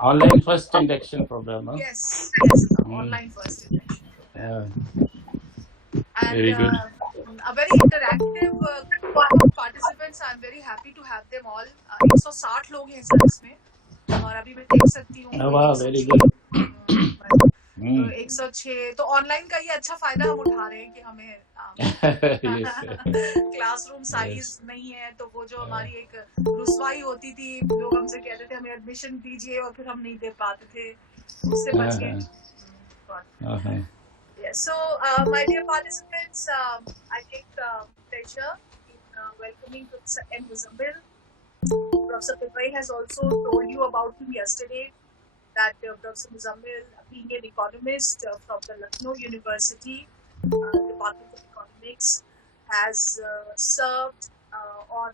Online first induction program, huh? Yes, yes, online first induction program. Yeah, And very good. a very interactive group of participants. I'm very happy to have them all. 160 लोग हैं sir इसमें और अभी मैं देख सकती हूँ Oh, कोई wow, very 106 good. तो Hmm. 106 तो ऑनलाइन का ही अच्छा फायदा हम उठा रहे हैं कि हमें Yes, क्लासरूम साइज yes. नहीं है तो वो जो Uh, हमारी एक रुसवाई होती थी लोग हमसे कहते थे हमें एडमिशन दीजिए और फिर हम नहीं दे पाते थे उससे बच गए. uh-huh, uh-huh. Yes. So, my dear participants, I take pleasure in welcoming Professor M. Muzammil. Professor B.R.A has also told you about him yesterday that Professor Muzammil, being an economist from the Lucknow University, Department of Economics, has served on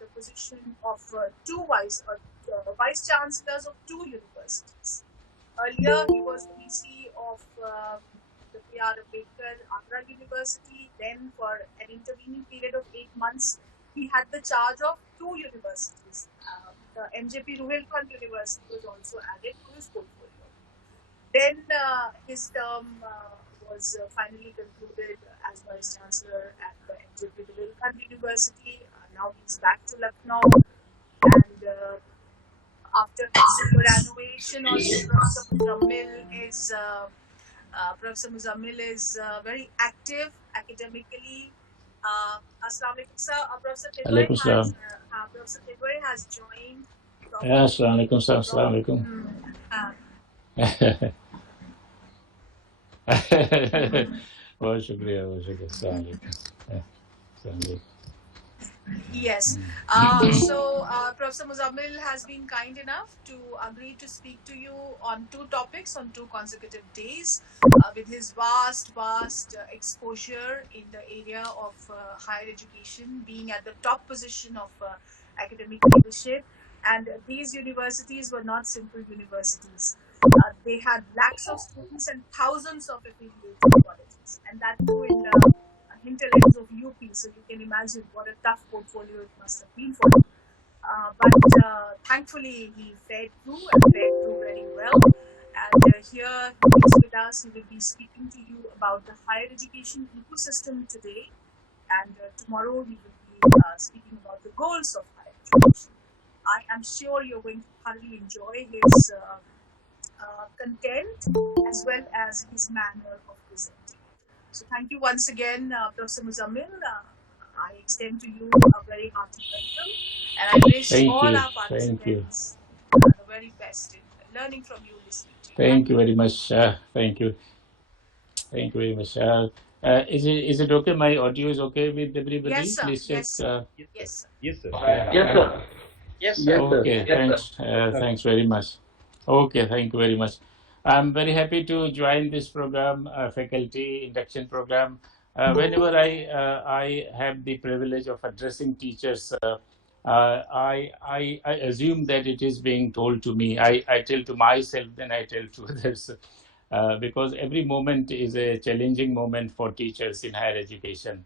the position of two vice chancellors of two universities. Earlier, he was the VC of the B.R.A. Agra University. Then, for an intervening period of 8 months, he had the charge of two universities. The MJP Rohailkhand University was also added to his portfolio. Then his term was finally concluded as Vice Chancellor at the MJP Rohailkhand University. Now he's back to Lucknow, and after his superannuation, also Professor Muzammil is very active academically. Assalamu alaikum, sir. Alaikum salam. Professor Tibay has joined from Yeah, assalamu alaikum, sir. Assalamu alaikum. uh, बहुत शुक्रिया, बहुत शुक्रिया. Assalamu alaikum. Yeah, assalamu alaikum. Yes. So, Professor Muzammil has been kind enough to agree to speak to you on two topics on two consecutive days with his vast exposure in the area of higher education, being at the top position of academic leadership. And these universities were not simple universities. They had lakhs of students and thousands of affiliated colleges, and that too in the hinterlands of UP, so you can imagine what a tough portfolio it must have been for him. But thankfully, he fared through very well. And here he is with us. He will be speaking to you about the higher education ecosystem today. And tomorrow, he will be speaking about the goals of higher education. I am sure you're going to thoroughly enjoy his content as well as his manner of presenting. So thank you once again, Professor Muzammil. I extend to you a very hearty welcome, and I wish Thank all you, our thank you, participants the very best in learning from you, listening to you. thank you very much. Thank you very much. Is it okay? My audio is okay with everybody? Yes, sir. Please check. Yes, sir. Yes, sir. Yes, sir. Yes, sir. Yes, sir. Okay, Yes, thanks. Thanks very much. Okay, thank you very much. I'm very happy to join this program, faculty induction program. Whenever I have the privilege of addressing teachers, I assume that it is being told to me. I tell to myself, then I tell to others, because every moment is a challenging moment for teachers in higher education.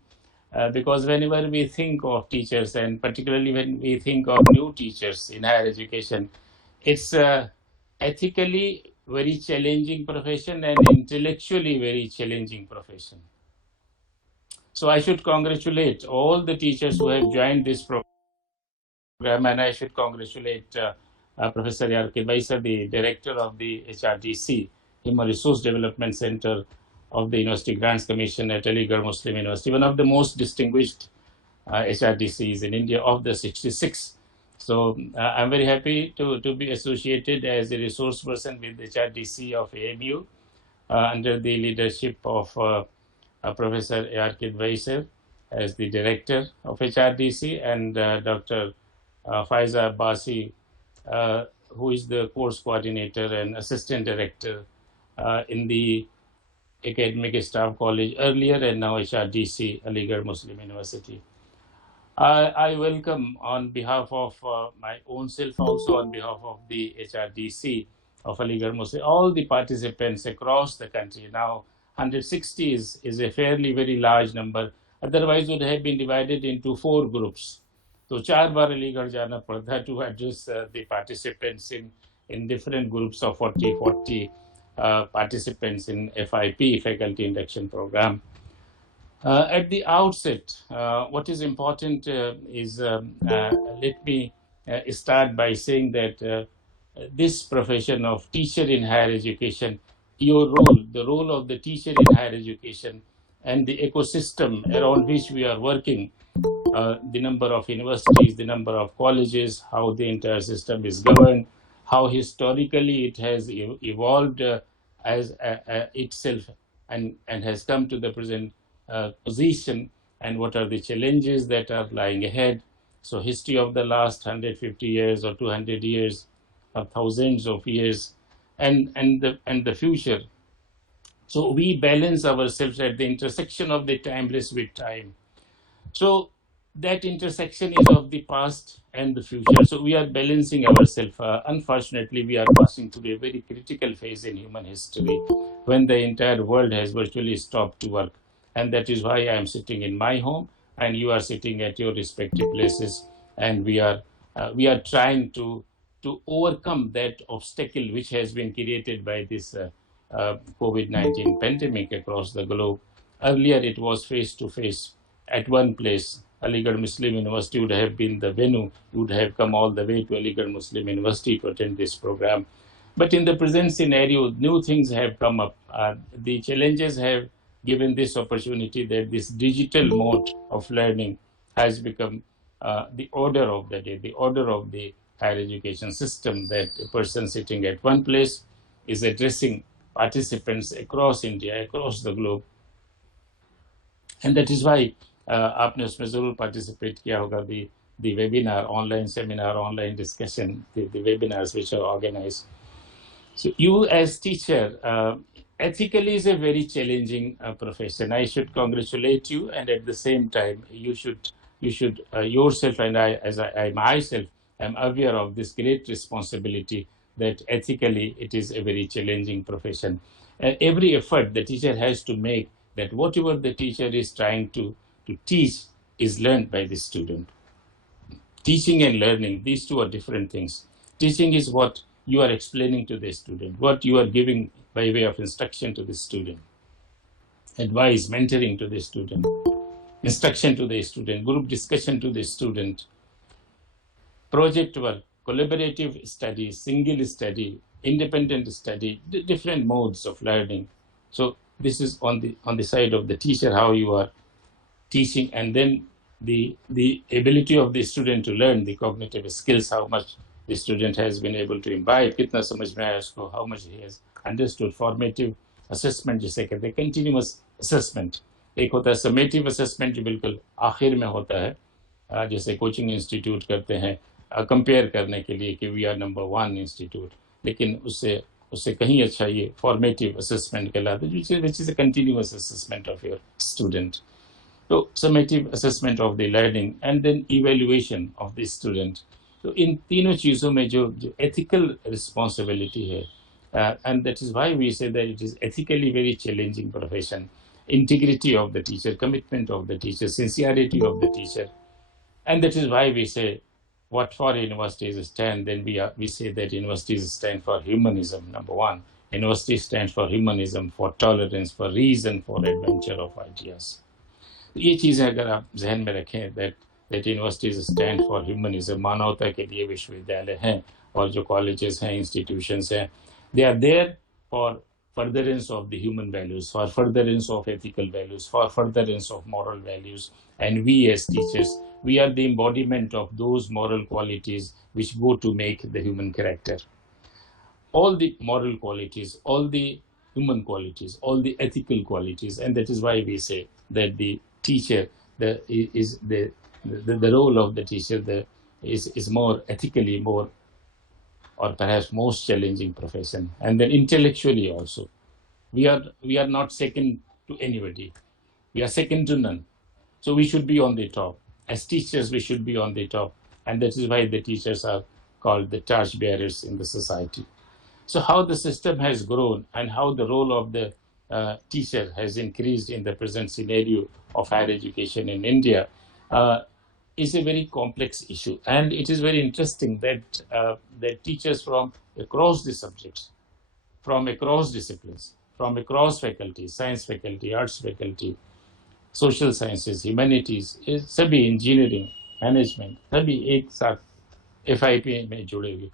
Because whenever we think of teachers, and particularly when we think of new teachers in higher education, it's ethically very challenging profession and intellectually very challenging profession. So I should congratulate all the teachers who have joined this program, and I should congratulate Professor B.R.A, the director of the HRDC, Human Resource Development Center of the University Grants Commission at Aligarh Muslim University, one of the most distinguished HRDCs in India of the 66. So I'm very happy to be associated as a resource person with HRDC of AMU under the leadership of Professor B.R.A as the director of HRDC, and Dr. Faiza Abbasi, who is the course coordinator and assistant director in the Academic Staff College earlier and now HRDC, Aligarh Muslim University. I welcome on behalf of my own self, also on behalf of the HRDC of Aligarh Muslim, all the participants across the country. Now, 160 is a fairly very large number. Otherwise, would have been divided into 4 groups. So, 4 बार अलीगढ़ जाना पड़ता to address the participants in in different groups of 40 participants in FIP, Faculty Induction Program. At the outset, what is important is, let me start by saying that this profession of teacher in higher education, your role, the role of the teacher in higher education, and the ecosystem around which we are working, the number of universities, the number of colleges, how the entire system is governed, how historically it has evolved as itself and has come to the present position, and what are the challenges that are lying ahead. So history of the last 150 years or 200 years or thousands of years, and the future. So we balance ourselves at the intersection of the timeless with time. So that intersection is of the past and the future. So we are balancing ourselves. Unfortunately, we are passing through a very critical phase in human history when the entire world has virtually stopped to work. And that is why I am sitting in my home and you are sitting at your respective places. And we are trying to overcome that obstacle which has been created by this COVID-19 pandemic across the globe. Earlier, it was face to face at one place. Aligarh Muslim University would have been the venue. You would have come all the way to Aligarh Muslim University to attend this program. But in the present scenario, new things have come up. The challenges have given this opportunity that this digital mode of learning has become the order of the day, the order of the higher education system, that a person sitting at one place is addressing participants across India, across the globe. And that is why आपने उसमें जरूर participate किया होगा, the webinar, online seminar, online discussion, the webinars which are organized. So you as teacher, ethically is a very challenging profession. I should congratulate you, and at the same time, you should yourself, and I myself am aware of this great responsibility that ethically it is a very challenging profession. Every effort the teacher has to make, that whatever the teacher is trying to teach is learned by the student. Teaching and learning, these two are different things. Teaching is what you are explaining to the student, what you are giving by way of instruction to the student, advice, mentoring to the student, instruction to the student, group discussion to the student, project work, collaborative study, single study, independent study, different modes of learning. So this is on the side of the teacher, how you are teaching, and then the ability of the student to learn, the cognitive skills, how much the student has been able to imbibe, kitna samajh mein aaya usko, how much he has understood. Formative assessment जिसे कहते हैं, continuous assessment. एक होता है summative assessment जो बिल्कुल आखिर में होता है, जैसे कोचिंग इंस्टीट्यूट करते हैं कंपेयर करने के लिए कि वी आर नंबर 1 इंस्टीट्यूट, लेकिन उससे कहीं अच्छा ये फॉर्मेटिव असेसमेंट कहलाता है, which is a continuous assessment of your student. So summative assessment of the learning and then evaluation of the student. So in तीनों चीज़ों में जो ethical responsibility है, and that is why we say that it is ethically very challenging profession. Integrity of the teacher, commitment of the teacher, sincerity of the teacher, and that is why we say what for universities stand. Then we say that universities stand for humanism. Number one, universities stand for humanism, for tolerance, for reason, for adventure of ideas. ये चीज़ें अगर आप जहन में रखें, that universities stand for humanism, मानवता के लिए विश्वविद्यालय हैं, और जो colleges हैं, institutions हैं, they are there for furtherance of the human values, for furtherance of ethical values, for furtherance of moral values. And we as teachers, we are the embodiment of those moral qualities which go to make the human character. All the moral qualities, all the human qualities, all the ethical qualities, and that is why we say that the teacher, the role of the teacher is more ethically, more, or perhaps most challenging profession. And then intellectually also, we are not second to anybody. We are second to none. So we should be on the top. As teachers, we should be on the top. And that is why the teachers are called the torch bearers in the society. So how the system has grown and how the role of the teacher has increased in the present scenario of higher education in India. is a very complex issue, and it is very interesting that that teachers from across the subjects, from across disciplines, from across faculties, science faculty, arts faculty, social sciences, humanities, सभी engineering, management, सभी एक साथ FIP में जुड़े हुए.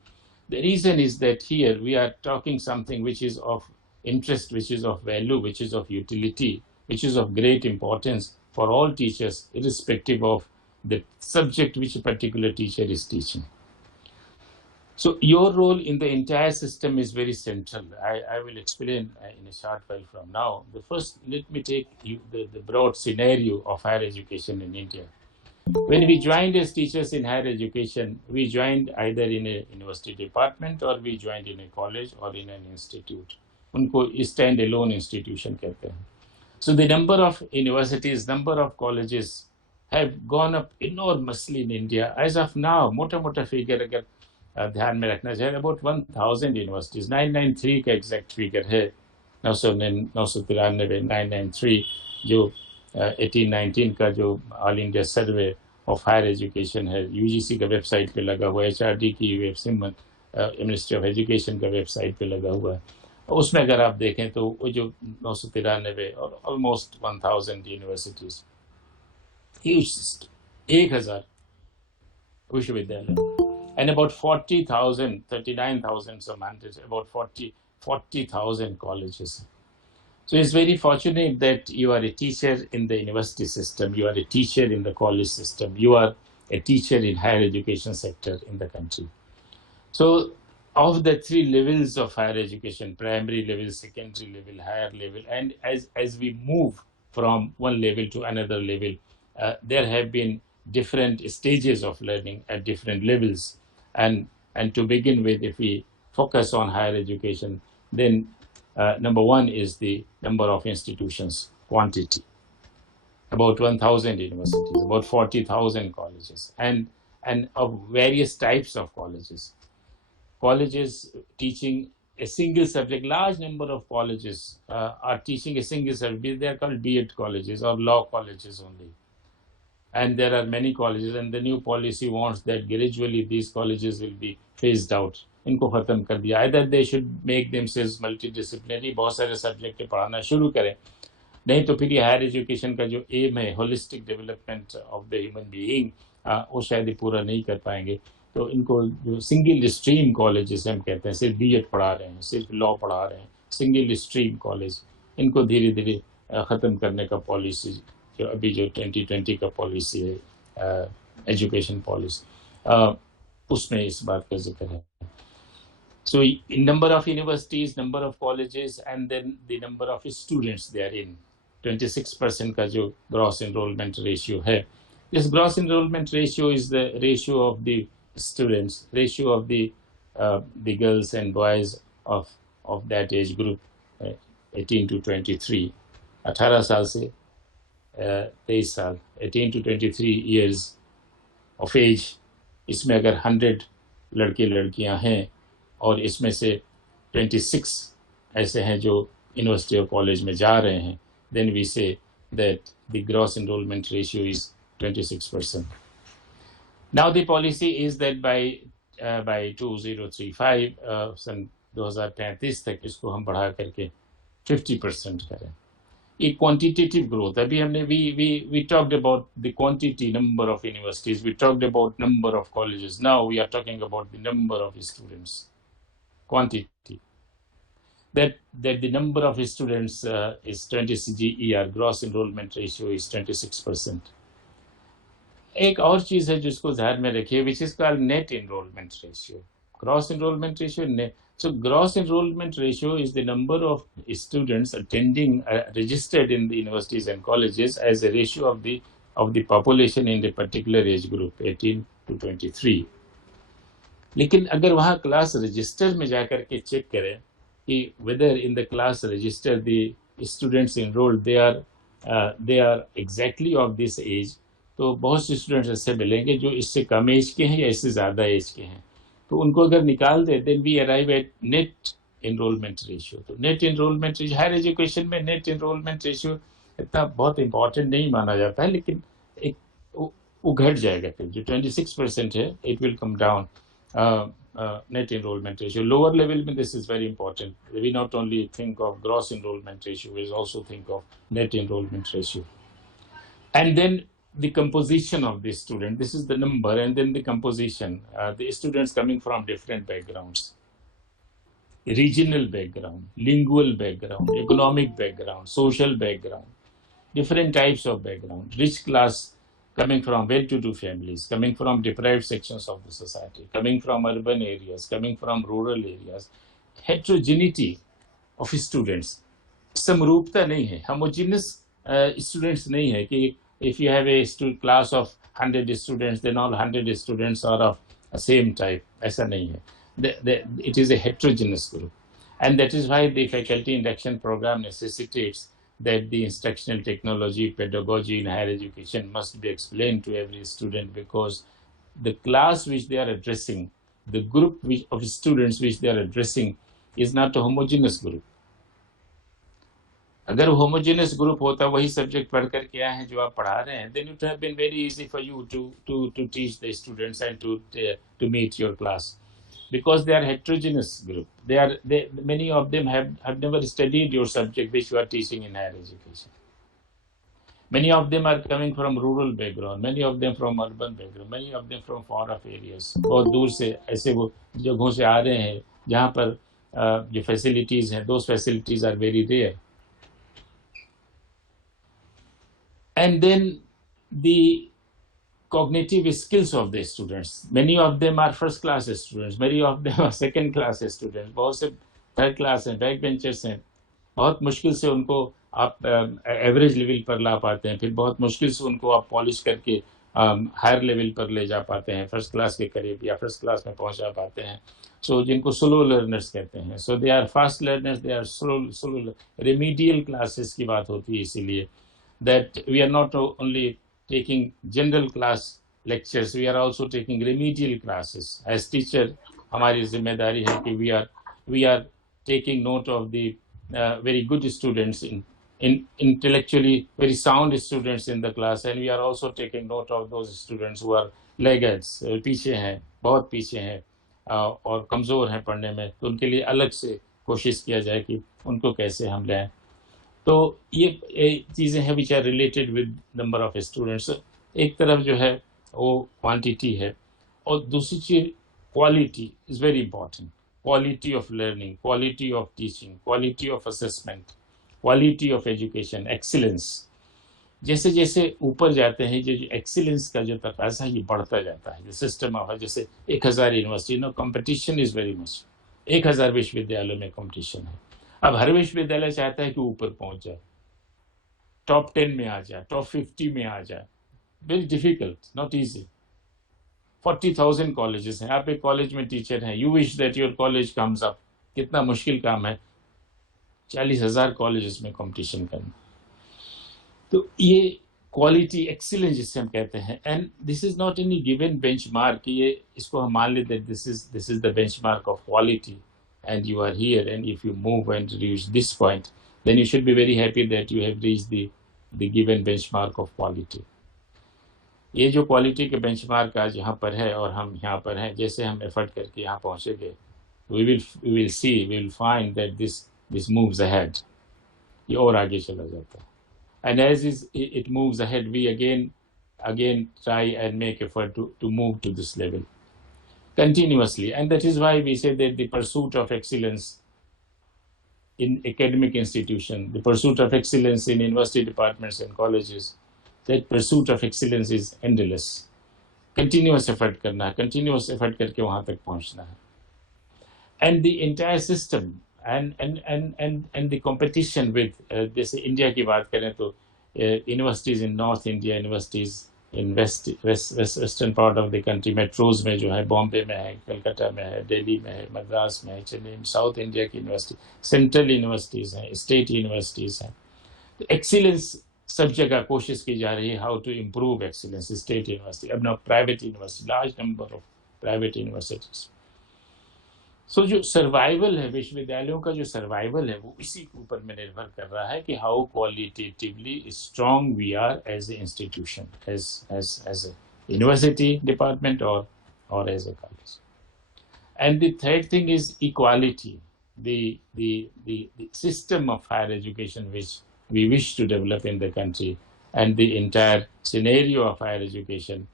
The reason is that here we are talking something which is of interest, which is of value, which is of utility, which is of great importance for all teachers, irrespective of the subject which a particular teacher is teaching. So your role in the entire system is very central. I will explain in a short while from now. The first, let me take you the broad scenario of higher education in India. When we joined as teachers in higher education, we joined either in a university department or we joined in a college or in an institute. उनको stand-alone institution कहते हैं. So the number of universities, number of colleges have gone up enormously in India. As of now, मोटा figure अगर ध्यान में रखना चाहिए, about 1000 universities, 993 का exact figure है, 993 993 जो 1819 का जो all India survey of higher education है, यूजीसी का वेबसाइट पे लगा हुआ है, HRD की मिनिस्ट्री ऑफ एजुकेशन का वेबसाइट पे लगा हुआ है. उसमें अगर आप देखें तो वो जो 993 और ऑलमोस्ट 1000 यूनिवर्सिटीज, 1000 विश्वविद्यालय, and about 40,000, 39,000 some hundreds, about 40,000 colleges. So it's very fortunate that you are a teacher in the university system, you are a teacher in the college system, you are a teacher in higher education sector in the country. So of the three levels of higher education, primary level, secondary level, higher level, and as we move from one level to another level, there have been different stages of learning at different levels. And to begin with, if we focus on higher education, then number one is the number of institutions, quantity. About 1,000 universities, about 40,000 colleges, and of various types of colleges. Colleges teaching a single subject, large number of colleges are teaching a single subject. They are called B.Ed colleges or law colleges only. And there are many colleges, and the new policy wants that gradually these colleges will be phased out. इनको खत्म कर दिया. Either they should make themselves multidisciplinary, बहुत सारे subject पढ़ाना शुरू करें, नहीं तो फिर ये हायर एजुकेशन का जो एम है, holistic development of the human being, वो शायद ही पूरा नहीं कर पाएंगे. तो इनको जो सिंगल स्ट्रीम कॉलेजेस हम कहते हैं, सिर्फ B.Ed पढ़ा रहे हैं, सिर्फ लॉ पढ़ा रहे हैं, सिंगल स्ट्रीम कॉलेज, इनको धीरे धीरे ख़त्म करने का पॉलिसी जो अभी जो 2020 का पॉलिसी है, एजुकेशन पॉलिसी, उसमें इस बात का जिक्र है. So in number of universities, number of colleges, and then the number of students they are in, 26% का जो gross enrollment ratio है. This gross enrollment ratio is the ratio of the students, ratio of the girls and boys of that age group, 18 to 23, 18 साल से 23 साल, 18 to 23 years of age. इसमें अगर 100 लड़के लड़कियां हैं और इसमें से 26 ऐसे हैं जो यूनिवर्सिटी और कॉलेज में जा रहे हैं, then we say that the gross enrollment ratio is 26%. Now the policy is that by 2035, सन 2035 तक इसको हम बढ़ा करके 50% करें. A quantitative growth. अभी हमने we talked about the quantity, number of universities, we talked about number of colleges. Now we are talking about the number of students, quantity. That the number of students is 20 GER, gross enrollment ratio is 26%. एक और चीज़ है जिसको ध्यान में रखिए, which is called net enrollment ratio. Gross enrollment ratio, net. So gross enrollment ratio is the number of students attending, registered in the universities and colleges as a ratio of the population in the particular age group, 18 to 23. लेकिन अगर वहाँ class register में जाकर के check करें कि whether in the class register the students enrolled they are exactly of this age, तो बहुत से स्टूडेंट्स ऐसे मिलेंगे जो इससे कम एज के हैं या इससे ज़्यादा एज के हैं. तो उनको अगर निकाल दे, then we arrive at net enrollment ratio. तो net enrollment ratio, higher education में net enrollment ratio इतना बहुत इम्पोर्टेंट नहीं माना जाता है, लेकिन एक वो घट जाएगा, फिर जो 26% है it will come down. Net enrollment ratio. Lower level, this is very important. We not only think of gross enrollment ratio, we also think of net enrollment ratio. And then the composition of the student. This is the number, and then the composition. The students coming from different backgrounds, regional background, lingual background, economic background, social background, different types of background. Rich class coming from well-to-do families, coming from deprived sections of the society, coming from urban areas, coming from rural areas. Heterogeneity of students. समरूपता नहीं है, homogeneous students नहीं है कि if you have a class of 100 students, then all 100 students are of same type. ऐसा नहीं है. It is a heterogeneous group, and that is why the faculty induction program necessitates that the instructional technology, pedagogy in higher education must be explained to every student, because the class which they are addressing, the group of students which they are addressing is not a homogeneous group. अगर homogeneous group होता, वही subject पढ़ कर के आए हैं जो आप पढ़ा रहे हैं, then it would have been very easy for you to teach the students and to meet your class, because they are heterogeneous group. Many of them have never studied your subject which you are teaching in higher education. Many of them are coming from rural background, many of them from urban background, many of them from far off areas. बहुत दूर से ऐसे वो जगहों से आ रहे हैं जहाँ पर जो facilities हैं, those facilities are very rare. And then the cognitive skills of the students. Many of them are first class students, many of them are second class students, बहुत से third class हैं, back benchers हैं. बहुत मुश्किल से उनको आप average level पर ला पाते हैं, फिर बहुत मुश्किल से उनको आप पॉलिश करके हायर लेवल पर ले जा पाते हैं, फर्स्ट क्लास के करीब या फर्स्ट क्लास में पहुंचा पाते हैं. सो जिनको स्लो लर्नर्स कहते हैं. So they are fast learners, they are slow. Remedial classes की बात होती है, इसीलिए that we are not only taking general class lectures, we are also taking remedial classes. As teacher, हमारी जिम्मेदारी है कि we are taking note of the very good students, in intellectually very sound students in the class, and we are also taking note of those students who are laggards, पीछे हैं, बहुत पीछे हैं और कमज़ोर हैं पढ़ने में. तो उनके लिए अलग से कोशिश किया जाए कि उनको कैसे हम लें. तो ये चीज़ें हैं which are related with number of students. एक तरफ जो है वो क्वांटिटी है, और दूसरी चीज़ quality is very important. Quality of learning, quality of teaching, quality of assessment, quality of education, excellence. जैसे जैसे ऊपर जाते हैं जो एक्सीलेंस का जो तकाजा है ये बढ़ता जाता है. जो सिस्टम ऑफ, जैसे 1000 university, no competition is very much. 1000 विश्वविद्यालयों में कंपटीशन है. अब हर विश्वविद्यालय चाहता है कि ऊपर पहुंच जाए, टॉप 10 में आ जाए, टॉप 50 में आ जाए. Very difficult, not easy. 40,000 colleges हैं, आप एक कॉलेज में टीचर हैं, you wish that your college comes up. कितना मुश्किल काम है 40,000 कॉलेजेस में कंपटीशन करना. तो ये क्वालिटी एक्सीलेंस जिसे हम कहते हैं, and this is not any given benchmark कि ये इसको हम मान लेते this is the benchmark of quality. And you are here, and if you move and reach this point, then you should be very happy that you have reached the given benchmark of quality. ये जो quality के benchmark आज यहाँ पर है और हम यहाँ पर हैं, जैसे हम एफर्ट करके यहाँ पहुँचेंगे, we will find that this moves ahead. ये और आगे चला जाता है. And as it moves ahead, we again try and make effort to move to this level continuously. And that is why we say that the pursuit of excellence in academic institution, the pursuit of excellence in university departments and colleges, that pursuit of excellence is endless. Continuous effort करना है, continuous effort करके वहाँ तक पहुँचना है. And the entire system and the competition with जैसे India की बात करें तो universities in North India, universities in western part of the country, metros में जो है, बॉम्बे में है, कलकत्ता में है, दिल्ली में है, मद्रास में है, चेन्नई में, साउथ इंडिया की यूनिवर्सिटी, सेंट्रल यूनिवर्सिटीज़ हैं, स्टेट यूनिवर्सिटीज़ हैं. तो एक्सीलेंस सब जगह कोशिश की जा रही है, how to improve excellence. State university, अब ना private university, large number of private universities. So जो सर्वाइवल है, विश्वविद्यालयों का जो सर्वाइवल है, वो इसी के ऊपर में निर्भर कर रहा है कि how qualitatively strong we are as a institution, as university department or as a college. And the third thing is equality. The system of higher education which we wish to develop in the country, and the entire scenario of higher education,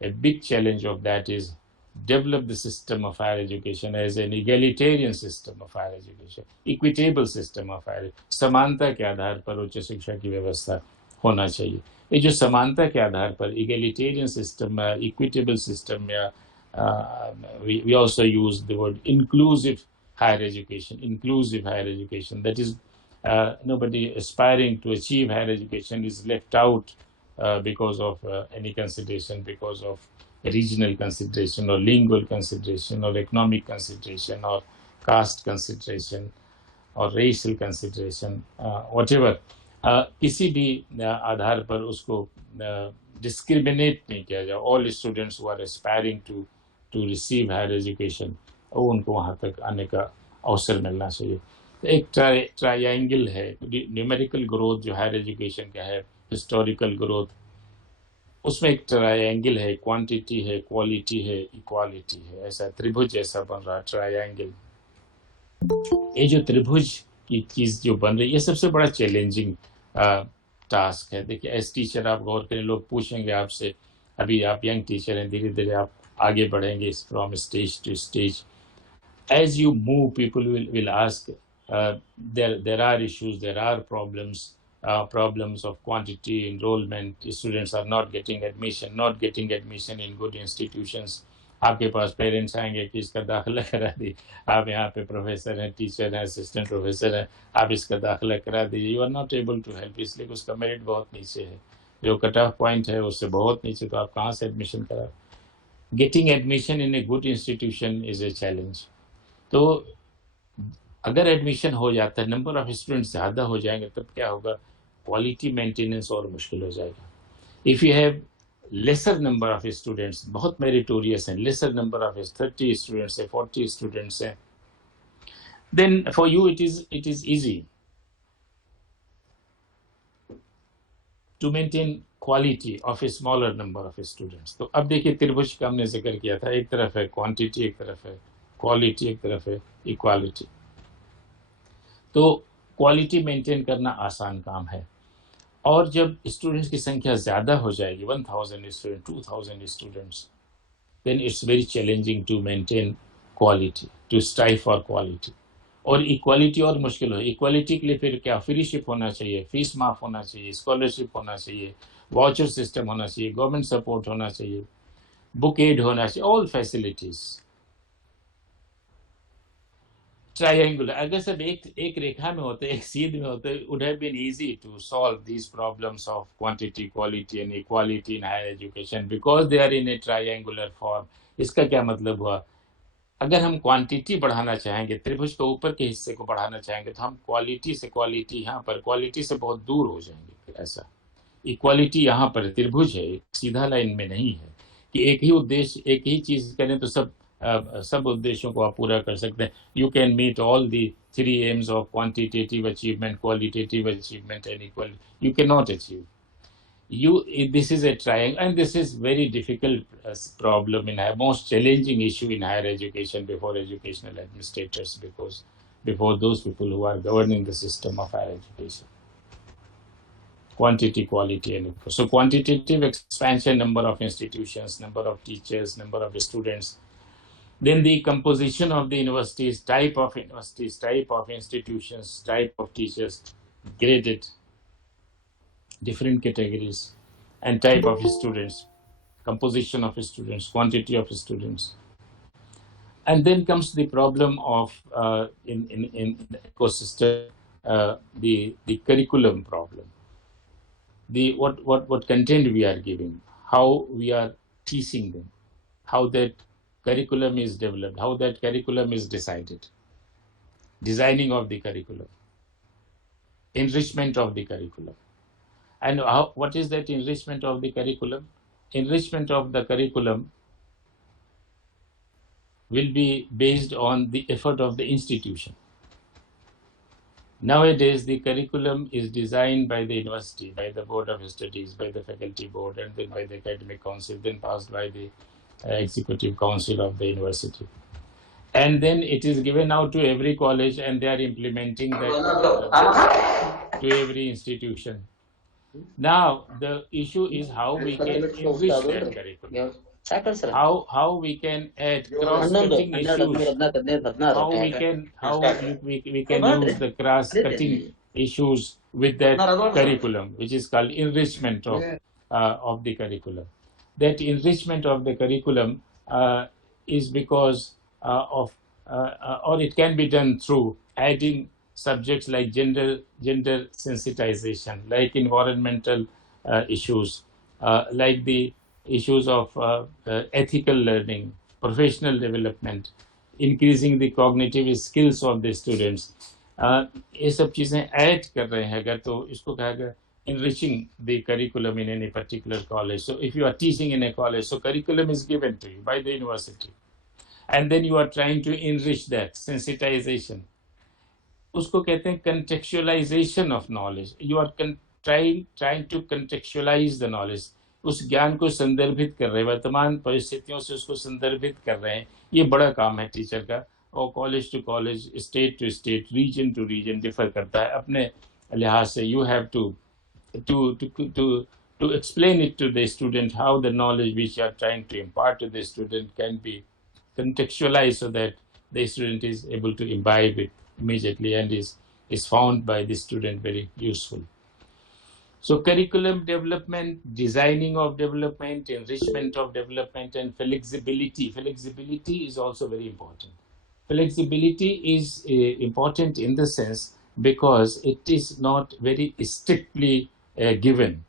a big challenge of that is develop the system of higher education as an egalitarian system of higher education, equitable system of higher, समानता के आधार पर उच्च शिक्षा की व्यवस्था होना चाहिए. ये जो समानता के आधार पर egalitarian system, equitable system, या we also use the word inclusive higher education, that is, nobody aspiring to achieve higher education is left out because of any consideration, because of regional consideration or lingual consideration or economic consideration or caste consideration or racial consideration, whatever. किसी भी आधार पर उसको discriminate नहीं किया जाए. All students who are aspiring to receive higher education, उनको वहाँ तक आने का अवसर मिलना चाहिए. एक ट्रायंगल है. न्यूमेरिकल ग्रोथ जो हायर एजुकेशन का है, हिस्टोरिकल ग्रोथ, उसमें एक ट्रायंगल है. क्वांटिटी है, क्वालिटी है, इक्वालिटी है. ऐसा त्रिभुज जैसा बन रहा ट्रायंगल. ये जो त्रिभुज की चीज जो बन रही है, ये सबसे बड़ा चैलेंजिंग टास्क है. देखिए, एज टीचर आप गौर करें, लोग पूछेंगे आपसे, अभी आप यंग टीचर हैं, धीरे धीरे आप आगे बढ़ेंगे from stage to stage. As you move, people will ask, there are issues, there are problems of quantity, enrollment, students are not getting admission in good institutions. आपके पास पेरेंट्स आएंगे कि इसका दाखिला करा दी, आप यहाँ पे प्रोफेसर हैं, टीचर हैं, असिस्टेंट प्रोफेसर हैं, आप इसका दाखिला करा दीजिए. You are not able to help, इसलिए उसका मेरिट बहुत नीचे है, जो कट ऑफ पॉइंट है उससे बहुत नीचे, तो आप कहाँ से एडमिशन करा. Getting admission in a good institution is a challenge. तो अगर एडमिशन हो जाता है, नंबर ऑफ स्टूडेंट्स ज़्यादा हो जाएंगे, तब क्या होगा, क्वालिटी मेंटेनेंस और मुश्किल हो जाएगा. If you have lesser number of students, बहुत मेरिटोरियस हैं, लेसर नंबर ऑफ 30 स्टूडेंट्स है, 40 स्टूडेंट्स हैं, then for you it is easy to maintain quality of a smaller number of students. तो अब देखिए, त्रिभुज का हमने जिक्र किया था, एक तरफ है क्वांटिटी, एक तरफ है क्वालिटी, एक तरफ है इक्वालिटी. तो क्वालिटी मेंटेन करना आसान काम है, और जब स्टूडेंट्स की संख्या ज़्यादा हो जाएगी, 1000 student, 2000 students, then it's very challenging to maintain quality, to strive for quality. और इक्वालिटी और मुश्किल हो. इक्वालिटी के लिए फिर क्या, फ्रीशिप होना चाहिए, फीस माफ होना चाहिए, स्कॉलरशिप होना चाहिए, वाउचर सिस्टम होना चाहिए, गवर्नमेंट सपोर्ट होना चाहिए, बुक एड होना चाहिए, ऑल फैसिलिटीज. ट्रायंगुलर, अगर सब एक रेखा में होते, एक सीध में होते, would have been easy to solve these problems of quantity, quality and equality in higher education because they are in a triangular form. इसका क्या मतलब हुआ, अगर हम क्वांटिटी बढ़ाना चाहेंगे, त्रिभुज के ऊपर के हिस्से को बढ़ाना चाहेंगे, तो हम क्वालिटी से क्वालिटी यहाँ पर, क्वालिटी से बहुत दूर हो जाएंगे. ऐसा इक्वालिटी यहाँ पर त्रिभुज है, सीधा लाइन में नहीं है कि एक ही उद्देश्य, एक ही चीज करें तो सब उद्देश्यों को आप पूरा कर सकते हैं. You can meet all the 3 aims of quantitative achievement, qualitative achievement and equality. You can not achieve. This is a triangle, and this is very difficult problem in most challenging issue in higher education before educational administrators, because before those people who are governing the system of higher education. Quantity, quality, and so quantitative expansion, number of institutions, number of teachers, number of students. Then the composition of the universities, type of institutions, type of teachers, graded, different categories, and type of students, composition of students, quantity of students. And then comes the problem of in the ecosystem, the curriculum problem. What content we are giving, how we are teaching them, how that curriculum is developed, how that curriculum is decided, designing of the curriculum, enrichment of the curriculum. And what is that enrichment of the curriculum? Enrichment of the curriculum will be based on the effort of the institution. Nowadays, the curriculum is designed by the university, by the Board of Studies, by the Faculty Board, and then by the Academic Council, then passed by the Executive Council of the university. And then it is given out to every college, and they are implementing that curriculum to every institution. Now, the issue is how we can enrich that curriculum. How we can add cross-cutting issues. We can use the cross-cutting issues with that curriculum, which is called enrichment of the curriculum. That enrichment of the curriculum is because or it can be done through adding subjects like gender sensitization, like environmental issues, like the issues of ethical learning, professional development, increasing the cognitive skills of the students. ये सब चीज़ें add कर रहे हैं अगर, तो इसको कहेगा enriching the curriculum in any particular college. So if you are teaching in a college, so curriculum is given to you by the university, and then you are trying to enrich that sensitization. उसको कहते हैं contextualization of knowledge. You are trying to contextualize the knowledge. उस ज्ञान को संदर्भित कर रहे हैं, वर्तमान परिस्थितियों से उसको संदर्भित कर रहे हैं. ये बड़ा काम है टीचर का, और college to college, state to state, region to region differ करता है अपने लिहाज से. You have to explain it to the student how the knowledge which you are trying to impart to the student can be contextualized so that the student is able to imbibe it immediately and is found by the student very useful. So curriculum development, designing of development, enrichment of development, and flexibility. Flexibility is also very important. Flexibility is important in the sense because it is not very strictly given,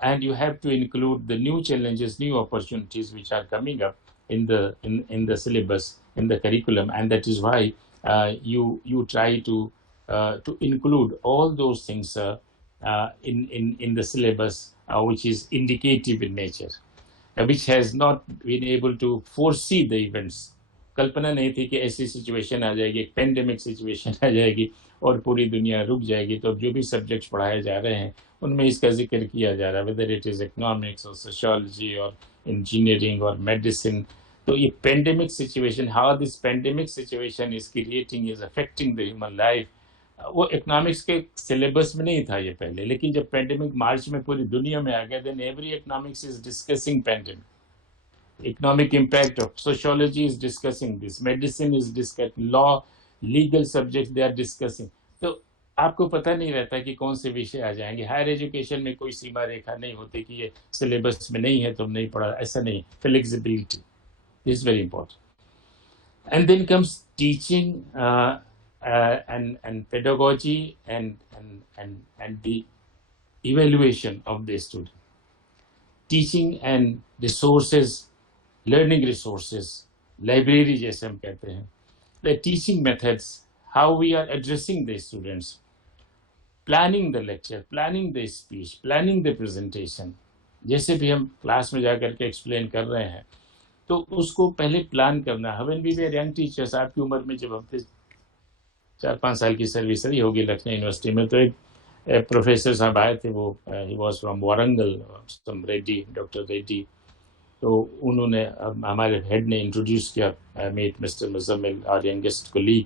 and you have to include the new challenges, new opportunities which are coming up in the syllabus, in the curriculum, and that is why you try to include all those things in the syllabus, which is indicative in nature, which has not been able to foresee the events. कल्पना नहीं थी कि ऐसी situation आ जाएगी, एक pandemic situation आ जाएगी और पूरी दुनिया रुक जाएगी. तो जो भी सब्जेक्ट्स पढ़ाए जा रहे हैं उनमें इसका जिक्र किया जा रहा है, वेदर इट इज़ इकोनॉमिक्स और सोशियोलॉजी और इंजीनियरिंग और मेडिसिन. तो ये pandemic situation, how this pandemic situation is creating, is affecting the human life, वो इकोनॉमिक्स के सिलेबस में नहीं था ये पहले. लेकिन जब पेंडेमिक मार्च में पूरी दुनिया में आ गया, then every economics is discussing pandemic. Economic impact of sociology is discussing this, medicine is discussing, law, legal subjects they are discussing. तो आपको पता नहीं रहता कि कौन से विषय आ जाएंगे. हायर एजुकेशन में कोई सीमा रेखा नहीं होती कि ये सिलेबस में नहीं है, तुम नहीं पढ़ा, ऐसा नहीं. Flexibility is very important. And then comes teaching and pedagogy and the evaluation of the student. Teaching and resources, learning resources, library जैसे हम कहते हैं, the teaching methods, how we are addressing the students, planning the lecture, planning the speech, planning the presentation. जैसे भी हम class में जाकर के एक्सप्लेन कर रहे हैं तो उसको पहले प्लान करना. When we were young teachers, आपकी उम्र में जब हम 4-5 साल की सर्विस रही होगी लखनऊ यूनिवर्सिटी में, तो एक प्रोफेसर साहब आए थे, वो ही was from Warangal, some Reddy, doctor Reddy. तो उन्होंने हमारे हेड ने इंट्रोड्यूस किया, meet mister Muzammil, our youngest colleague.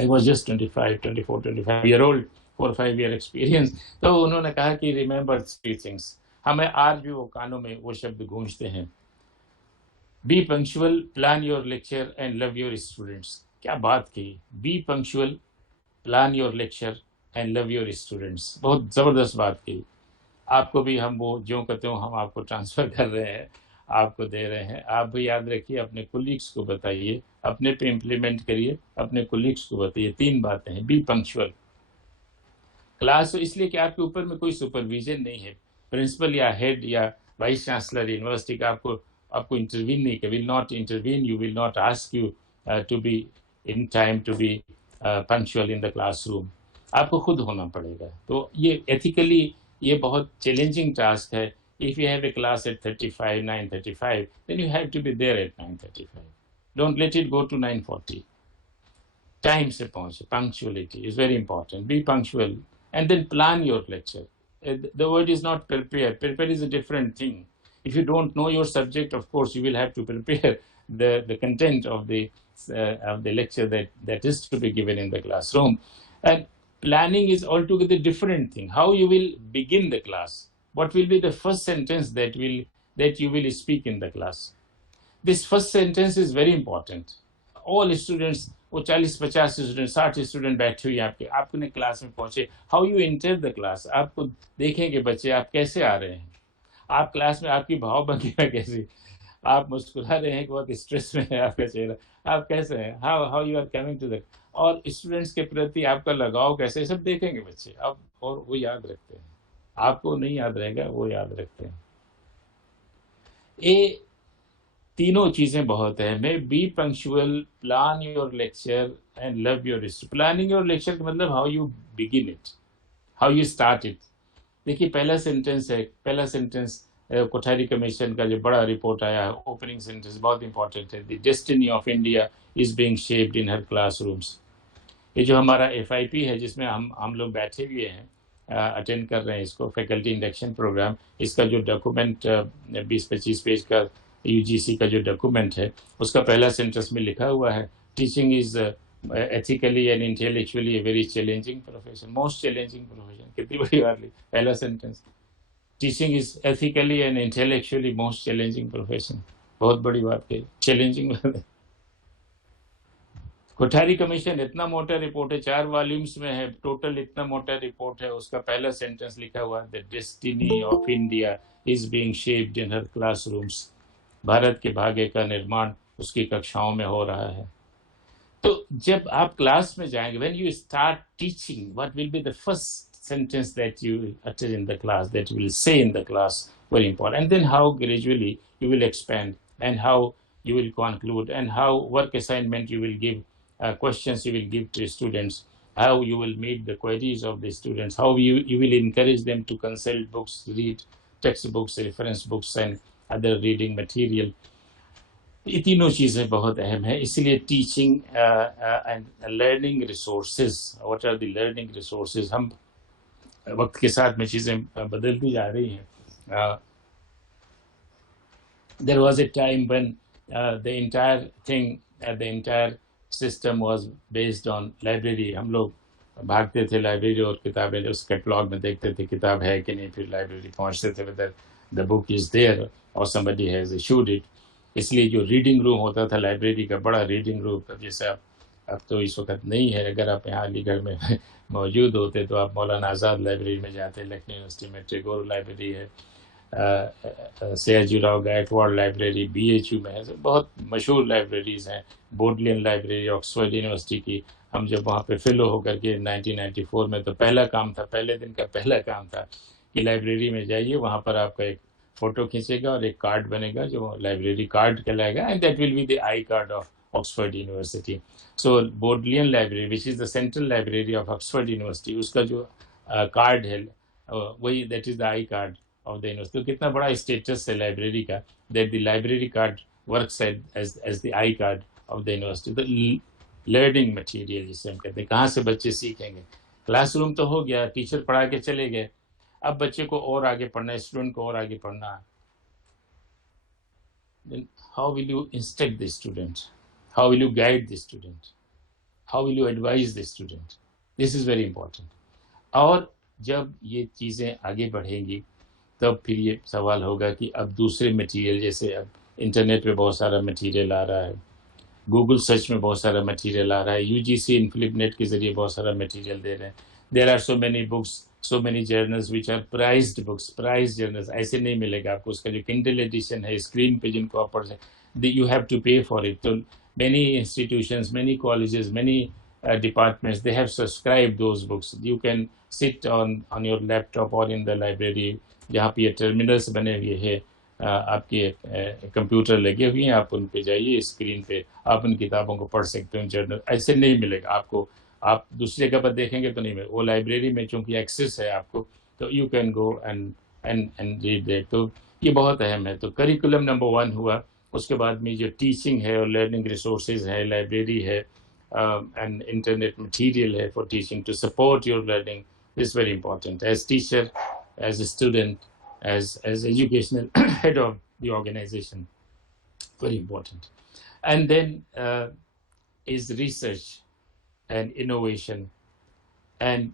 I was just 24-25 year old, 4-5 year experience. तो उन्होंने कहा कि रिमेंबर 3 थिंग्स. हमें आज भी वो कानों में वो शब्द गूंजते हैं. B punctual, plan your lecture and love your students. क्या बात की. B punctual, plan your lecture and love your students. बहुत ज़बरदस्त बात की. आपको भी हम वो जो कहते हो हम आपको ट्रांसफ़र कर रहे हैं, आपको दे रहे हैं. आप भी याद रखिए, अपने कोलीग्स को बताइए, अपने पे इम्प्लीमेंट करिए, अपने कोलीग्स को बताइए. 3 बातें हैं. B punctual. क्लास इसलिए कि आपके ऊपर में कोई सुपरविजन नहीं है. प्रिंसिपल या हेड या वाइस चांसलर यूनिवर्सिटी का आपको इंटरवीन नहीं कर, will not intervene you, will not ask you to be in time, to be punctual in the classroom. आपको खुद होना पड़ेगा. तो ये एथिकली ये बहुत चैलेंजिंग टास्क है. If you have a class at 9:35, then you have to be there at 9:35. Don't let it go to 9:40. Time से पहुंचे, punctuality is very important, be punctual and then plan your lecture. The word is not prepare. Prepare is a different thing. If you don't know your subject, of course, you will have to prepare the content of the lecture that is to be given in the classroom. And planning is altogether different thing. How you will begin the class? What will be the first sentence that you will speak in the class? This first sentence is very important. All students, वो 40-50 student, 60 student बैठे हुए आपके, आपने class में पहुंचे, how you enter the class, आपको देखेंगे बच्चे आप कैसे आ रहे हैं, आप क्लास में आपकी भाव भंगिमा कैसी, आप मुस्कुरा रहे हैं, बहुत स्ट्रेस में है आपका चेहरा, आप कैसे हैं, how how you are coming to the, और स्टूडेंट्स के प्रति आपका लगाव कैसे, सब देखेंगे बच्चे अब, और वो याद रखते हैं, आपको नहीं याद रहेगा, वो याद रखते हैं. ये तीनों चीजें बहुत है. मैं B punctual, plan your lecture and love your history. Planning your lecture का मतलब how you begin it, how you start it. देखिए पहला सेंटेंस है, पहला सेंटेंस कोठारी कमीशन का जो बड़ा रिपोर्ट आया है, ओपनिंग सेंटेंस बहुत इंपॉर्टेंट है. The destiny of India is being shaped in her classrooms. ये जो हमारा FIP है जिसमें हम लोग बैठे हुए हैं, अटेंड कर रहे हैं इसको, फैकल्टी इंडक्शन प्रोग्राम, इसका जो डॉक्यूमेंट 20-25 पेज का UGC का जो डॉक्यूमेंट है, उसका पहला सेंटेंस में लिखा हुआ है, teaching is ethically and intellectually a very challenging profession, most challenging profession. कितनी बड़ी बात ली, पहला sentence, teaching is ethically and intellectually most challenging profession, बहुत बड़ी बात कही, चैलेंजिंग बात है. कोठारी कमीशन इतना मोटा रिपोर्ट है, 4 वॉल्यूम्स में है, टोटल इतना मोटा रिपोर्ट है, उसका पहला सेंटेंस लिखा हुआ है, the destiny of India is being shaped in her classrooms. Bharat के भाग्य का निर्माण उसकी कक्षाओं में हो रहा है. तो जब आप क्लास में जाएंगे, when you start teaching, what will be the first sentence that you utter in the class, that you will say in the class, very important. And then how gradually you will expand, and how you will conclude, and how work assignment you will give, questions you will give to students, how you will meet the queries of the students, how you will encourage them to consult books, read textbooks, reference books and other reading material. ये तीनों चीज़ें बहुत अहम है. इसलिए teaching and learning resources, what are the learning resources, हम वक्त के साथ में चीज़ें बदलती जा रही हैं. There was a time when the entire thing, the entire system was based on library. हम लोग भागते थे लाइब्रेरी और किताबें उस कैटलॉग में देखते थे किताब है कि नहीं, फिर लाइब्रेरी पहुंचते थे whether the book is there or somebody has issued it. इसलिए जो रीडिंग रूम होता था लाइब्रेरी का, बड़ा रीडिंग रूम, जैसे अब तो इस वक्त नहीं है, अगर आप यहाँ अलीगढ़ में मौजूद होते तो आप मौलाना आज़ाद लाइब्रेरी में जाते, लखनऊ यूनिवर्सिटी में टैगोर लाइब्रेरी है, सयाजीराव गायकवाड़ लाइब्रेरी BHU में है, बहुत मशहूर लाइब्रेरीज़ हैं. बोडलियन लाइब्रेरी ऑक्सफोर्ड यूनिवर्सिटी की, हम जब वहाँ पे फेलो होकर के 1994 में, तो पहला काम था, पहले दिन का पहला काम था कि लाइब्रेरी में जाइए, वहाँ पर आपका एक फ़ोटो खींचेगा और एक कार्ड बनेगा जो लाइब्रेरी कार्ड कहलाएगा, and that will be the I card of Oxford university. So Bodleian library which is the central library of Oxford university, उसका जो कार्ड है वही, that is the I card of the university. तो कितना बड़ा status है library का, that the library card works as the I card of the university. तो लर्निंग मटीरियल जिसे हम कहते हैं, कहाँ से बच्चे सीखेंगे. क्लासरूम तो हो गया, टीचर पढ़ा के चले गए, अब बच्चे को और आगे पढ़ना है, स्टूडेंट को और आगे पढ़ना है. Then how will you instruct the student? How will you guide the student? How will you advise the student? This is very important. और जब ये चीज़ें आगे बढ़ेंगी तब फिर ये सवाल होगा कि अब दूसरे मटेरियल, जैसे अब इंटरनेट पे बहुत सारा मटेरियल आ रहा है, गूगल सर्च में बहुत सारा मटेरियल आ रहा है, UGC इन्फ्लिपनेट के ज़रिए बहुत सारा मटेरियल दे रहे हैं. There are so many books, so many journals which are prized books, prize journals. ऐसे नहीं मिलेगा आपको, उसका जो किंडल एडिशन है स्क्रीन पे जिनको आप पढ़ सकते, यू हैव टू पे फॉर इट. तो many institutions, many colleges, many departments, they have subscribed those books. You can sit on your laptop or in the library, जहाँ पे ये टर्मिनल्स बने हुए हैं, आपके कंप्यूटर लगे हुए हैं, आप उन पे जाइए, स्क्रीन पे आप उन किताबों को पढ़ सकते हो. जर्नल ऐसे नहीं मिलेगा आपको, आप दूसरी जगह पर देखेंगे तो नहीं मिलेगा. वो लाइब्रेरी में चूँकि एक्सेस है आपको, तो you can go and read that. तो ये बहुत अहम है. तो करिकुलम नंबर 1 हुआ. उसके बाद में जो टीचिंग है और लर्निंग रिसोर्सेज है, लाइब्रेरी है, and internet material है for teaching to support your learning is very important. As teacher, as a student, as educational head of the organization, very important. And then is research and innovation, and